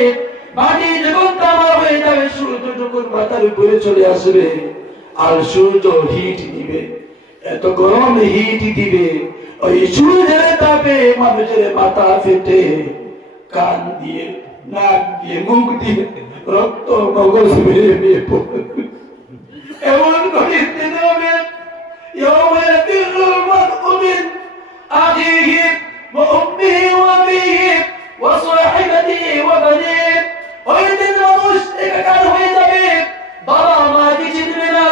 মাটি যখন তামার হয়ে যাবে, সূর্য যখন মাথার উপরে চলে আসবে, আর সূর্য হিট দিবে, এত গরম হিট দিবে, ওই সূর্যের তাপে মানুষের মাথা ফেটে, কান দিয়ে, নাক দিয়ে, মুখ দিয়ে রক্ত মগজ বেরিয়ে বেরিয়ে পড়বে। এমন কঠিন দিন হবে, ইয়াউমা ইয়াফিরুল মার'উ মিন আখিহি ওয়া উম্মিহি ওয়া আবিহি ওয়া সাহিবাতিহি ওয়া বানিহি। ওই দিন মানুষ একাকার হয়ে যাবে, বাবা মাকে চিনবে না,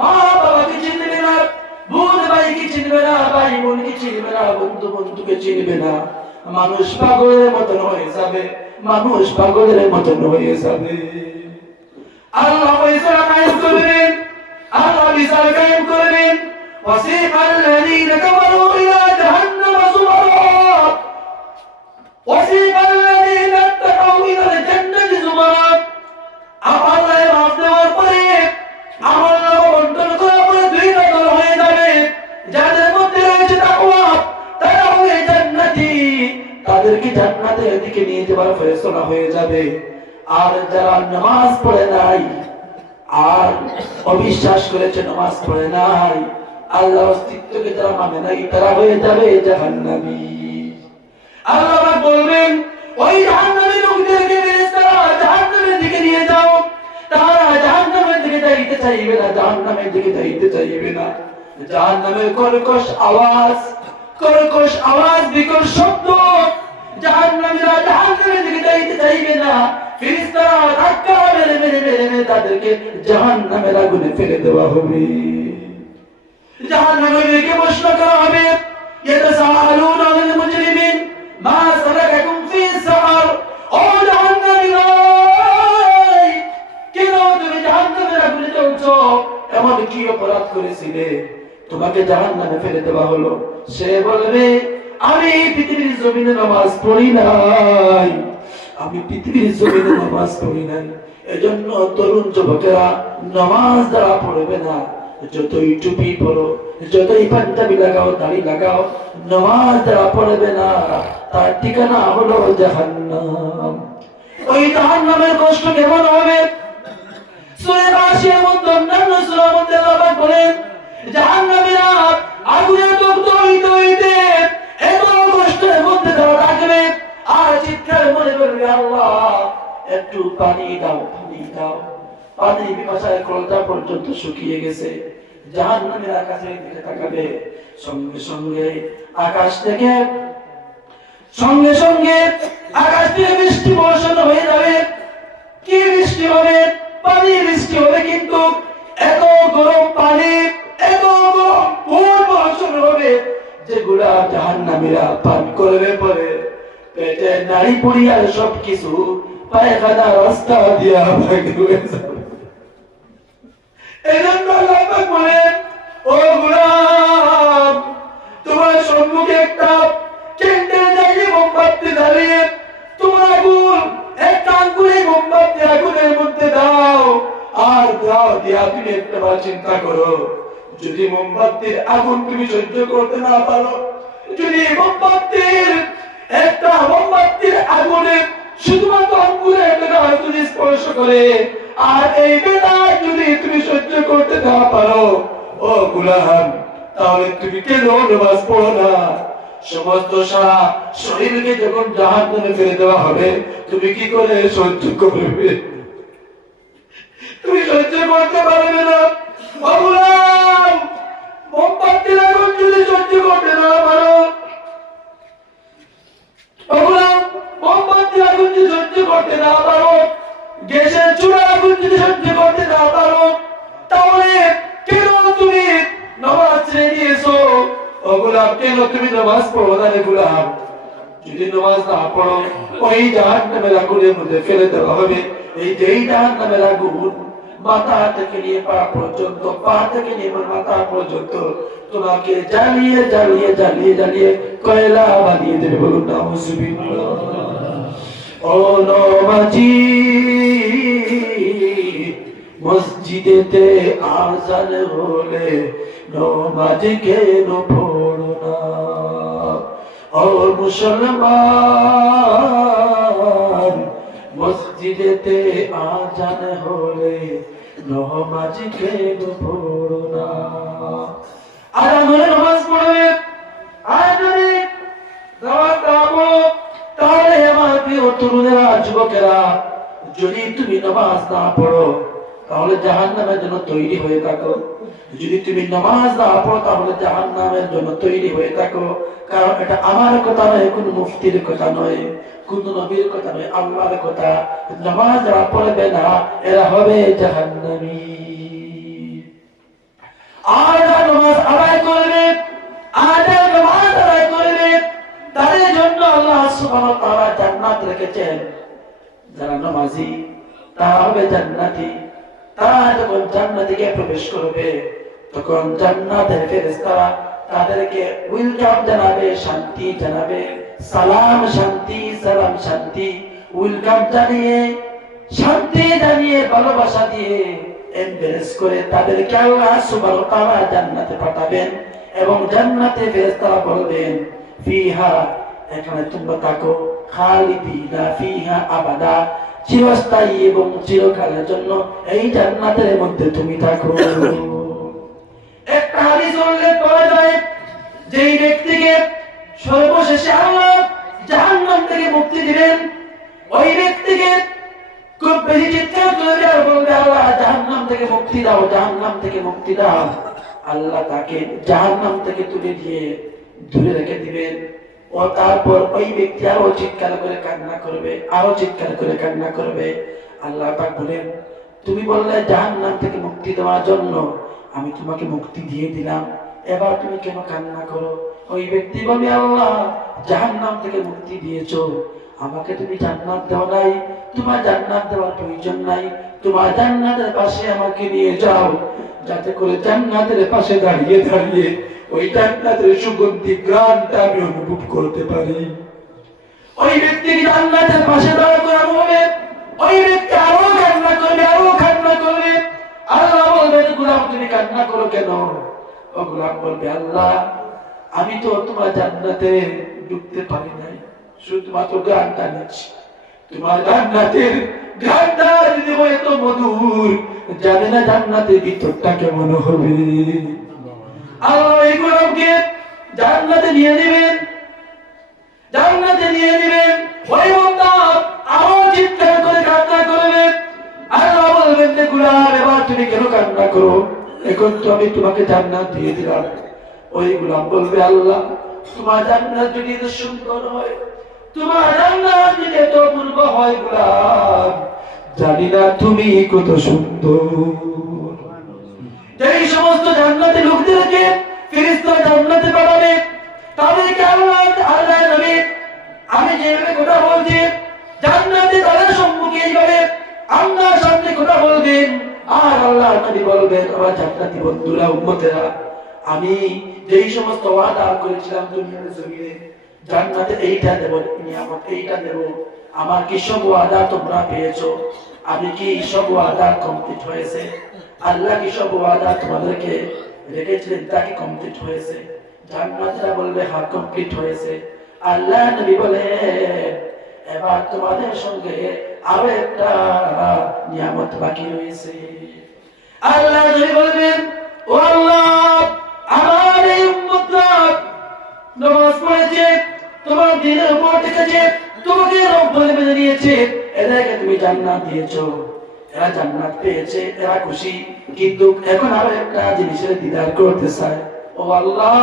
মা বাবাকে চিনবে না, বোন ভাইকে চিনবে না, ভাই বোনকে চিনবে না, বন্ধু বন্ধুকে চিনবে না। মানুষ পাগলের মতন হয়ে যাবে, মানুষ পাগলের মতন হয়ে যাবে। আল্লাহ বিচার কায়েম করবেন, আল্লাহ বিচার কায়েম করবেন। ওয়াসিফাল্লাযীনা কাফারু ইলা জাহান্নাম যুমারা ওয়াসিফাল্লাযীনা ইত্তাকাউ ইলা জান্নাতি যুমারা। আল্লাহর মাফ দেওয়ার পরে আল্লাহ বন্টন করার পরে দুই দল হয়ে যাবে। যাদের মধ্যে রয়েছে তাকওয়া, তারা হবে জান্নাতি, তাদেরকে জান্নাতের দিকে নিয়ে যাবার ফয়সালা হয়ে যাবে। আর যারা নামাজ পড়ে নাই আর অবিশ্বাস করেছে, নামাজ পড়ে নাই, আল্লাহর অস্তিত্বকে যারা মানে নাই, তারা হয়ে যাবে জাহান্নামী। আল্লাহ পাক বলবেন, ওই জাহান্নামী লোকদেরকে ফেরেশতারা জাহান্নামের দিকে নিয়ে যাও। তারা জাহান্নামের দিকে যাইতে চাইবে না, জাহান্নামের দিকে যাইতে চাইবে না। জাহান্নামের কর্কশ আওয়াজ, কর্কশ আওয়াজ, বিকট শব্দ, জাহান্নামীরা জাহান্নামের দিকে যাইতে চাইবে না। ফেরেশতারা ধাক্কা মেরে মেরে মেরে মেরে তাদেরকে জাহান্নামের আগুনে ফেলে দেওয়া হবে। জাহান্নামীদেরকে প্রশ্ন করা হবে, ইয়াতাসাআলুনা আনিল মুজরিমিন মা সালাকাকুম ফি সাকার। ও জাহান্নামীরা, কেন তুমি জাহান্নামের আগুনে জ্বলছো? এমন কি অপরাধ করেছিলে তোমাকে জাহান্নামে ফেলে দেওয়া হলো? সে বলবে, আমি পৃথিবীর জমিনে নামাজ পড়ি নাই, আমি পৃথিবীর জমিনে নামাজ পড়ি নাই। এজন্য তরুণ যুবকেরা নামাজ যারা পড়বে না, যতই টুপি পরো, যতই পাঞ্জাবি লাগাও, দাড়ি লাগাও, নামাজ যারা পড়বে না, তার ঠিকানা হলো জাহান্নাম। ওই জাহান্নামের কষ্ট কেমন হবে? সূরা গাশিয়ার মধ্যে, অন্যান্য সূরার মধ্যে আল্লাহ বলেন, জাহান্নামীরা আগুনে দগ্ধ হইতে হইতে এত কষ্টের মধ্যে তারা থাকবে আর চিৎকার মনে করবে, আল্লাহ একটু পানি দাও, পানি দাও। পানি পিপাসায় কলজা পর্যন্ত শুকিয়ে গেছে। জাহান্নামীরা আকাশের দিকে তাকাবে, সঙ্গে সঙ্গে আকাশ থেকে আকাশ থেকে বৃষ্টি বর্ষণ হয়ে যাবে। কি বৃষ্টি হবে? পানি বৃষ্টি হবে, কিন্তু এত গরম পানি, এত গরম বর্ষণ হবে যেগুলা জাহান্নামীরা পান করবে পরে পেটে নাড়ি পুড়িয়া সবকিছু পায়খানা রাস্তা দিয়া ভাগে হয়ে যাবে। এজন্য আল্লাহ পাক বলেন, ও গোলাম, তোমার সম্মুখে একটা কেন্দ্রের জায়গায় মোমবাতি জ্বালিয়ে তোমার আগুন একটা আঙ্গুলে মোমবাতি আগুনের মধ্যে দাও, আর দাও দিয়া তুমি একটাবার চিন্তা করো, যদি মোমবাতির আগুন তুমি সহ্য করতে না পারো, যদি মোমবাতির আগুনে শুধুমাত্র আঙ্গুলের বেলায় যদি স্পর্শ করে, আর এই বেলায় যদি তুমি সহ্য করতে না পারো ও গোলাম, তাহলে তুমি কেন নামাজ পড়ো না? সমস্ত সারা শরীরকে যখন জাহান্নামে ফেলে দেওয়া হবে, তুমি কি করে সহ্য করবে? তুমি সহ্য করতে পারবে না। ও গোলাম, মোমবাতির আগুন যদি সহ্য করতে না পারো, ও গোলাম, মোমবাতির আগুন যদি সহ্য করতে না পারো, গ্যাসের চুলার আগুন যদি সহ্য করতে না পারো, তাহলে কেন তুমি নামাজ ছেড়ে দিয়েছো? ও গোলাম, কেন তুমি নামাজ পড়ো না রে গোলাম? যদি নামাজ না পড়ো, ওই জাহান্নামের আগুনের মধ্যে ফেলে দেওয়া হবে। এই যে জাহান্নামের আগুন মাথা থেকে নিয়ে পা পর্যন্ত, পা থেকে নিয়ে মাথা পর্যন্ত তোমাকে জ্বালিয়ে জ্বালিয়ে জ্বালিয়ে জ্বালিয়ে কয়লা বানিয়ে দেবে। বলুন নাউজুবিল্লাহ। ও নমাজি, মসজিদেতে আযান হলে নমাজ কেন পড়ো না? ও মুসলমান, মসজিদেতে আযান হলে নমাজ কেন পড়ো না? আযান হলে নামাজ পড়বে, আর যদি নামাজ না পড়ো, তাহলে আমার প্রিয় তরুণেরা, যুবকেরা, যদি তুমি নামাজ না পড়ো তাহলে জাহান্নামের জন্য তৈরি হয়ে থাকো। যদি তুমি নামাজ না পড়ো তাহলে জাহান্নামের জন্য তৈরি হয়ে থাকো। কারণ এটা আমার কথা নয়, কোন মুফতির কথা নয়, কোন নবীর কথা নয়, আল্লাহর কথা। নামাজ যারা পড়বে না এরা হবে জাহান্নামী। আর যারা নামাজ আদায় করবে, তাদের জন্য আল্লাহ সুবহানাহু ওয়া তাআলা জান্নাত রেখেছেন। যারা নামাজি তারা হবে জান্নাতি। তারা যখন জান্নাতে গিয়ে প্রবেশ করবে, তখন জান্নাতের ফেরেশতারা তাদেরকে ওয়েলকাম জানাবে, শান্তি জানাবে, সালাম শান্তি, সালাম শান্তি, ওয়েলকাম জানিয়ে, শান্তি জানিয়ে, ভালোবাসা দিয়ে এমব্রেস করে তাদেরকে আল্লাহ সুবহানাহু ওয়া তাআলা জান্নাতে পাঠাবেন। এবং জান্নাতে ফেরেশতারা বলবেন, ফিহা, এখানে তোমরা থাকো, খালিদিনা ফিহা আবাদা, চিরস্থায়ী এবং চিরকালের জন্য এই জান্নাতের মধ্যে তুমি থাকো। একটা হাদিস উল্লেখ করা যায়, যেই ব্যক্তিকে সর্বশেষে আল্লাহ জাহান্নাম থেকে মুক্তি দিবেন, ওই ব্যক্তিকে খুব বেশি চিৎকার করবে আর বলবে, আল্লাহ জাহান্নাম থেকে মুক্তি দাও, জাহান্নাম থেকে মুক্তি দাও। আল্লাহ তাকে জাহান্নাম থেকে তুলে দিয়ে দূরে রেখে দিবেন। ও তারপর ওই ব্যক্তি আরো চিৎকার করে কান্না করবে, আরো চিৎকার করে কান্না করবে। আল্লাহ পাক বলেন, তুমি বললে জাহান্নাম থেকে মুক্তি দেওয়ার জন্য, আমি তোমাকে মুক্তি দিয়ে দিলাম, এবার তুমি কেন কান্না করো? ওই ব্যক্তি বলবে, আল্লাহ জাহান্নাম থেকে মুক্তি দিয়েছো, আমাকে তুমি জান্নাত দাও নাই, তোমার জান্নাত দেওয়ার প্রয়োজন নাই, তোমার জান্নাতের পাশে আমাকে নিয়ে যাও, যাতে করে জান্নাতের পাশে দাঁড়িয়ে দাঁড়িয়ে ওই জান্নাতের সুগন্ধি ঘ্রাণটা আমি অনুভব করতে পারি। ওই ব্যক্তিকে জান্নাতের পাশে দাঁড় করানো হবে, ওই ব্যক্তি আরো কান্না করবে, আরো কান্না করবে। আল্লাহ বলবেন, গোলাম তুমি কান্না করো কেন? ও গোলাম বলবে, আল্লাহ আমি তো তোমার জান্নাতে ঢুকতে পারি নাই, শুধুমাত্র ঘ্রাণটা নিচ্ছি। তোমার জান্নাতের ঘ্রাণটা যদি এত মধুর, জানে না জান্নাতের ভিতরটা কেমন হবে। আল্লাহ এই গোলামকে জান্নাতে নিয়ে নেবেন, জান্নাতে নিয়ে নেবেন। ওই বান্দা আরো চিৎকার করে কান্না করবে। আল্লাহ বলবেন, গোলাম এবার তুমি কেন কান্না করো? এখন তো আমি তোমাকে জান্নাত দিয়ে দিলাম। ওই গোলাম বলবে, আল্লাহ তোমার জান্নাত যদি এত সুন্দর হয়, তোমার জান্নাত যদি এত অপূর্ব হয়, গোলাম জানি না তুমি কত সুন্দর। এই সমস্ত জান্নাতে লোকদেরকে ফেরেশতারা জান্নাতে পাঠাবে, তাদেরকে আল্লাহ নবী আমি যেভাবে কথা বলছি, জান্নাতে তাদের সম্মুখে এইভাবে আল্লাহর সামনে কথা বলবেন। আর আল্লাহ নবী বলবেন, আমার জান্নাতি বন্ধুরা, উম্মতেরা, আমি যেই সমস্ত ওয়াদা করেছিলাম দুনিয়ার জমিনে, জান্নাতে এইটা দেব, নিয়ামত এইটা দেব, আমার কি সব ওয়াদা তোমরা পেয়েছো? আমি কি সব ওয়াদা কমপ্লিট হয়েছে? আল্লাহ কি সব ওয়াদা তোমাদেরকে রেখেছিলেন তা কি কমপ্লিট হয়েছে? জান্নাতীরা বলবে হ্যাঁ কমপ্লিট হয়েছে। আল্লাহ নবী বলে এবার তোমাদের সঙ্গে আরো একটা নিয়ামত বাকি রয়েছে। আল্লাহ নবী বলবেন ও আল্লাহ, আমার এই উম্মতরা নামাজ পড়েছে, তোমার দ্বীনের উপর থেকেছে, তোমাকে রব্বুল মেনে নিয়েছে, এদেরকে তুমি জান্নাত দিয়েছো, এরা জান্নাত পেয়েছে, এরা খুশি, কিন্তু এখন আরো একটা জিনিসের দিদার করতে চায়। ও আল্লাহ,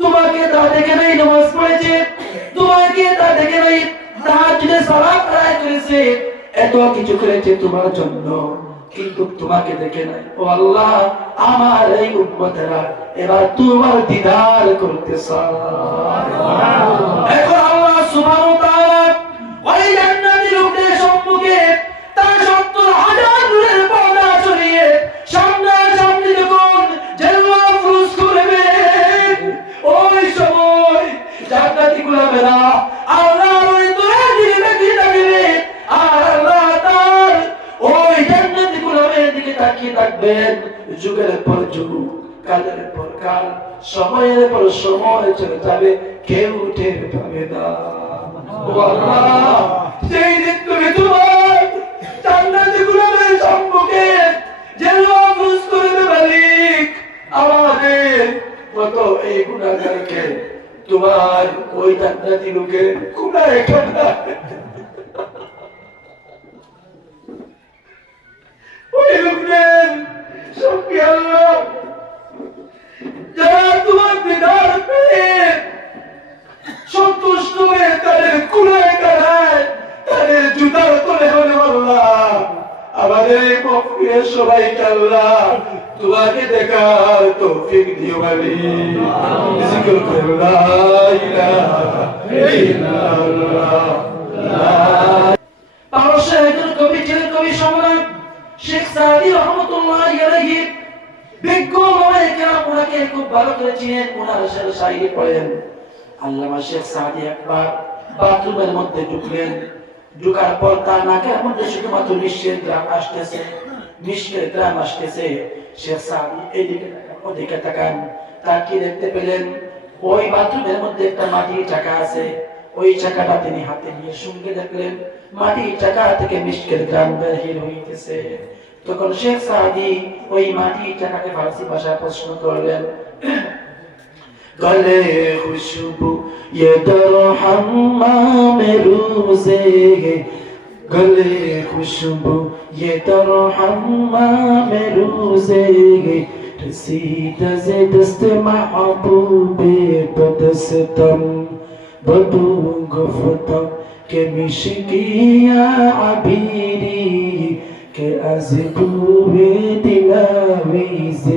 তোমাকে তা দেখে নাই নামাজ পড়েছে, তোমাকে তা দেখে নাই তাহাজ্জুদে সালাত আদায় করেছে, এত কিছু করেছে তোমার জন্য, কিন্তু তোমাকে দেখে নাই। ও আল্লাহ, আমার এই উম্মতেরা এবার তোমার দিদার করতে চায়। এখন আল্লাহ সুবহানাহু ওয়া তাআলা ওই জান্নাতি লোকদের সম্মুখে তার ৭০,০০০ নূরের পর্দা সরিয়ে সামনাসামনি যখন জালওয়া ফুরুজ করবে, ওই সময় জান্নাতি গোলামেরা আল্লাহর ওই নূরের দিকে তাকিয়ে থাকবে, আর আল্লাহ তার ওই জান্নাতি গোলামের দিকে তাকিয়ে থাকবেন। যুগের পর যুগ, কালের পর কাল, সময়ের পর সময় চলে যাবে, কেউ টের পাবে না। ও আল্লাহ, সেই দিন তুমি তোমার জান্নাতি গোলামের সম্মুখে জালওয়া ফুরুজ করবে মালিক, আমাদের মত এই গুনাহগারকে তোমার ওই জান্নাতি লোকের গুনাহ একটা ওই লোকদের সঙ্গে আল্লাহ যারা তোমার দিদার পেয়ে সন্তুষ্ট হয়ে তাদের কুলায় কারায় তাদের জুতার তলে হলে আল্লাহ আমাদের এই মফফিলের সবাইকে আল্লাহ তোমাকে দেখার তৌফিক দিও মালিক। জিকির করে লা ইলাহা ইল্লাল্লাহ। পারস্যের একজন কবি ছিলেন, কবি সম্রাট শেখ সাদী রহমাতুল্লাহি আলাইহি। বিজ্ঞ ওলামায়ে কেরাম ওনাকে খুব ভালো করে চিনেন, ওনার শায়রি পড়েন। আল্লামা শেখ সাদী একবার বাথরুমের মধ্যে ঢুকলেন, ঢুকার পর তার নাকের মধ্যে শুধুমাত্র মিষ্টির গ্রাম আসতেছে, মিষ্টির গ্রাম আসতেছে। শেখ সাদী এদিকে ওদিকে তাকান, তাকিয়ে দেখতে পেলেন ওই বাথরুমের মধ্যে একটা মাটির চাকা আছে, ওই চাকাটা তিনি হাতে নিয়ে সঙ্গে দেখলেন মাটির চাকা থেকে মিষ্টির গ্রাম বের হইতেছে। তখন শেখ সাদী ওই মাটির চাকাকে ফার্সি ভাষায় প্রশ্ন করলেন, গলে খুশবু ये दर हम्माम रोज़े, गले खुशबू ये दर हम्माम रोज़े, रसीद से दस्त महबूबे बदस्तम बदू गुफ्तम के मिश्किया अबीरी के अज़बूए दिलावीज़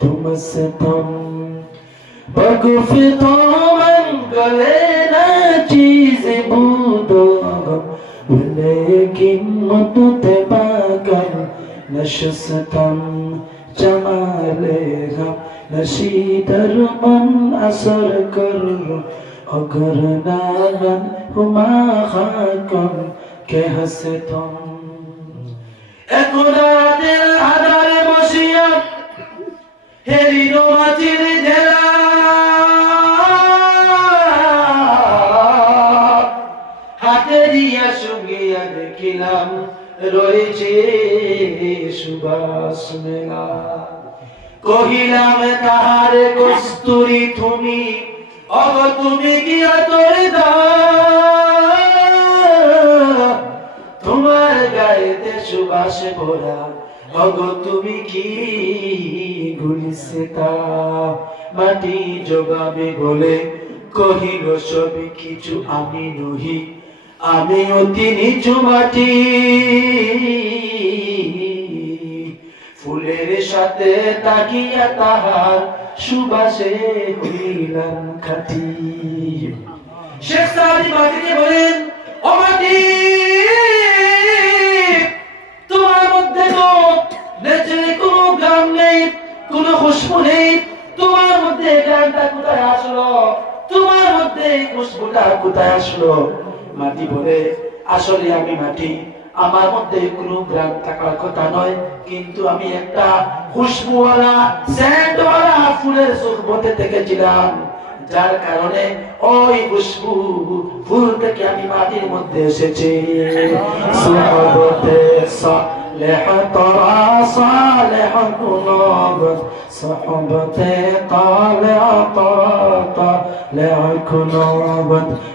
तुमस्तम बगुफ्तो मन गले ना चीज़ बूदो, लेकिन मुद्दे बाकर नशस्तम जमाले हम नशीदर मन असर कर, अगर नागन हुमा खाकम के हस्तम। एकुरातेर आधारे बसिया हेरिनो माटिर ढेला, দেখিলাম রয়েছে সুবাস মেলা, কহিলাম তাহার কস্তুরী তুমি, অগ তুমি কি আতর তোমার গায়েতে সুবাস ভরা, অগ তুমি কি গুলিছে তা। মাটি জবাবে বলে কহিল সবই কিছু আমি নহি, আমি অতি নিচু মাটি, ফুলের সাথে তাকিয়া তাহার সুবাসে হইলাম খাঁটি। শেখ সাদী মাটিকে বলেন, ও মাটি, তোমার মধ্যে তো নেচে কোনো গান নেই, কোনো খুশবু নেই, তোমার মধ্যে গানটা কোথায় আসলো, তোমার মধ্যে খুশবুটা কোথায় আসলো? মাটি বলে, আসলে আমি মাটি, আমার মধ্যে কোনো গ্রাম থাকার কথা নয়, কিন্তু আমি একটা খুশবুওয়ালা সেন্টওয়ালা ফুলের সুরবতে থেকেছিলাম, যার কারণে ওই খুশবু ফুল থেকে আমি মাটির মধ্যে এসেছি। সুহবতে সালেহ তরা সালেহ কুলুব, সুহবতে তালিআ তালিআ কুলুব,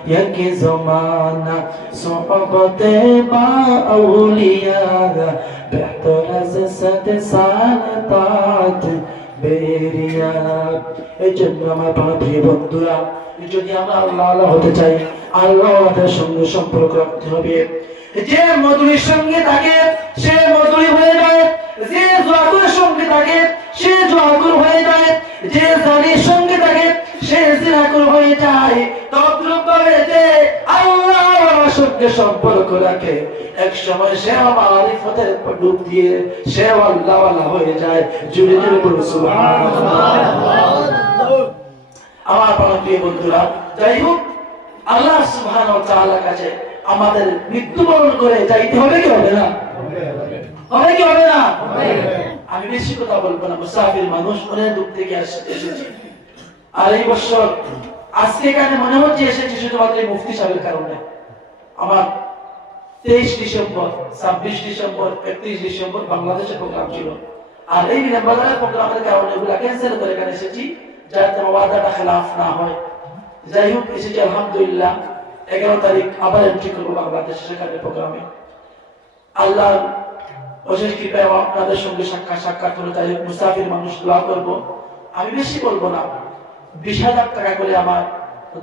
ইয়াকি জমানা সুহবতে বা আউলিয়া, বেহতরাজ সাথে সালাত বেরিয়া। এই জন্য আমার প্রিয় বন্ধুরা, যদি আমরা আল্লাহ হতে চাই, আল্লাহর সঙ্গে সম্পর্ক রাখতে হবে। যে মধুরীর সঙ্গে থাকে সে মধুরী হয়ে যায়, যে জাদুর সঙ্গে থাকে সে জাদুর হয়ে যায়, যে জালির সঙ্গে থাকে সে জিনাকুর হয়ে যায়। তদ্রূপভাবে যে আল্লাহর সঙ্গে সম্পর্ক রাখে, এক সময় সে মারিফতের ডুব দিয়ে সে আল্লাহওয়ালা হয়ে যায়। জুড়ে জুড়ে বলুন সুবহানাল্লাহ। আমার প্রিয় বন্ধুরা, যাই হোক, আল্লাহ সুবহানাহু ওয়া তাআলার কাছে আমাদের মৃত্যুবরণ করে যাইতে হবে কি হবে না? হবে কি হবে না? আমি বেশি কথা বলবো না, মুসাফির মানুষ, অনেক দূর থেকে এসেছি। আর এই বছর আজকে এখানে মনে হচ্ছে এসেছি শুধুমাত্র মুফতি সাহেবের কারণে। আমার 23 ডিসেম্বর, 26 ডিসেম্বর, 31 ডিসেম্বর বাংলাদেশে প্রোগ্রাম ছিল, আর এই বাজারের প্রোগ্রামের কারণে এগুলা ক্যান্সেল করে এখানে এসেছি, যাতে ওয়াদাটা খেলাফ না হয়। যাই হোক, এসেছি আলহামদুলিল্লাহ। 11 তারিখ আবার এন্ট্রি করবো বাংলাদেশে, সেখানে প্রোগ্রামে। আল্লাহ অশেষ কৃপায় আপনাদের সঙ্গে সাক্ষাৎ হলো। তাই মুসাফির মানুষ দোয়া করবো। আমি বেশি বলবো না, 20,000 টাকা করে আমার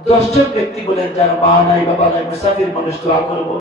10 জন ব্যক্তি বলেন যারা মা নাই বাবা নাই, মুসাফির মানুষ দোয়া করবো।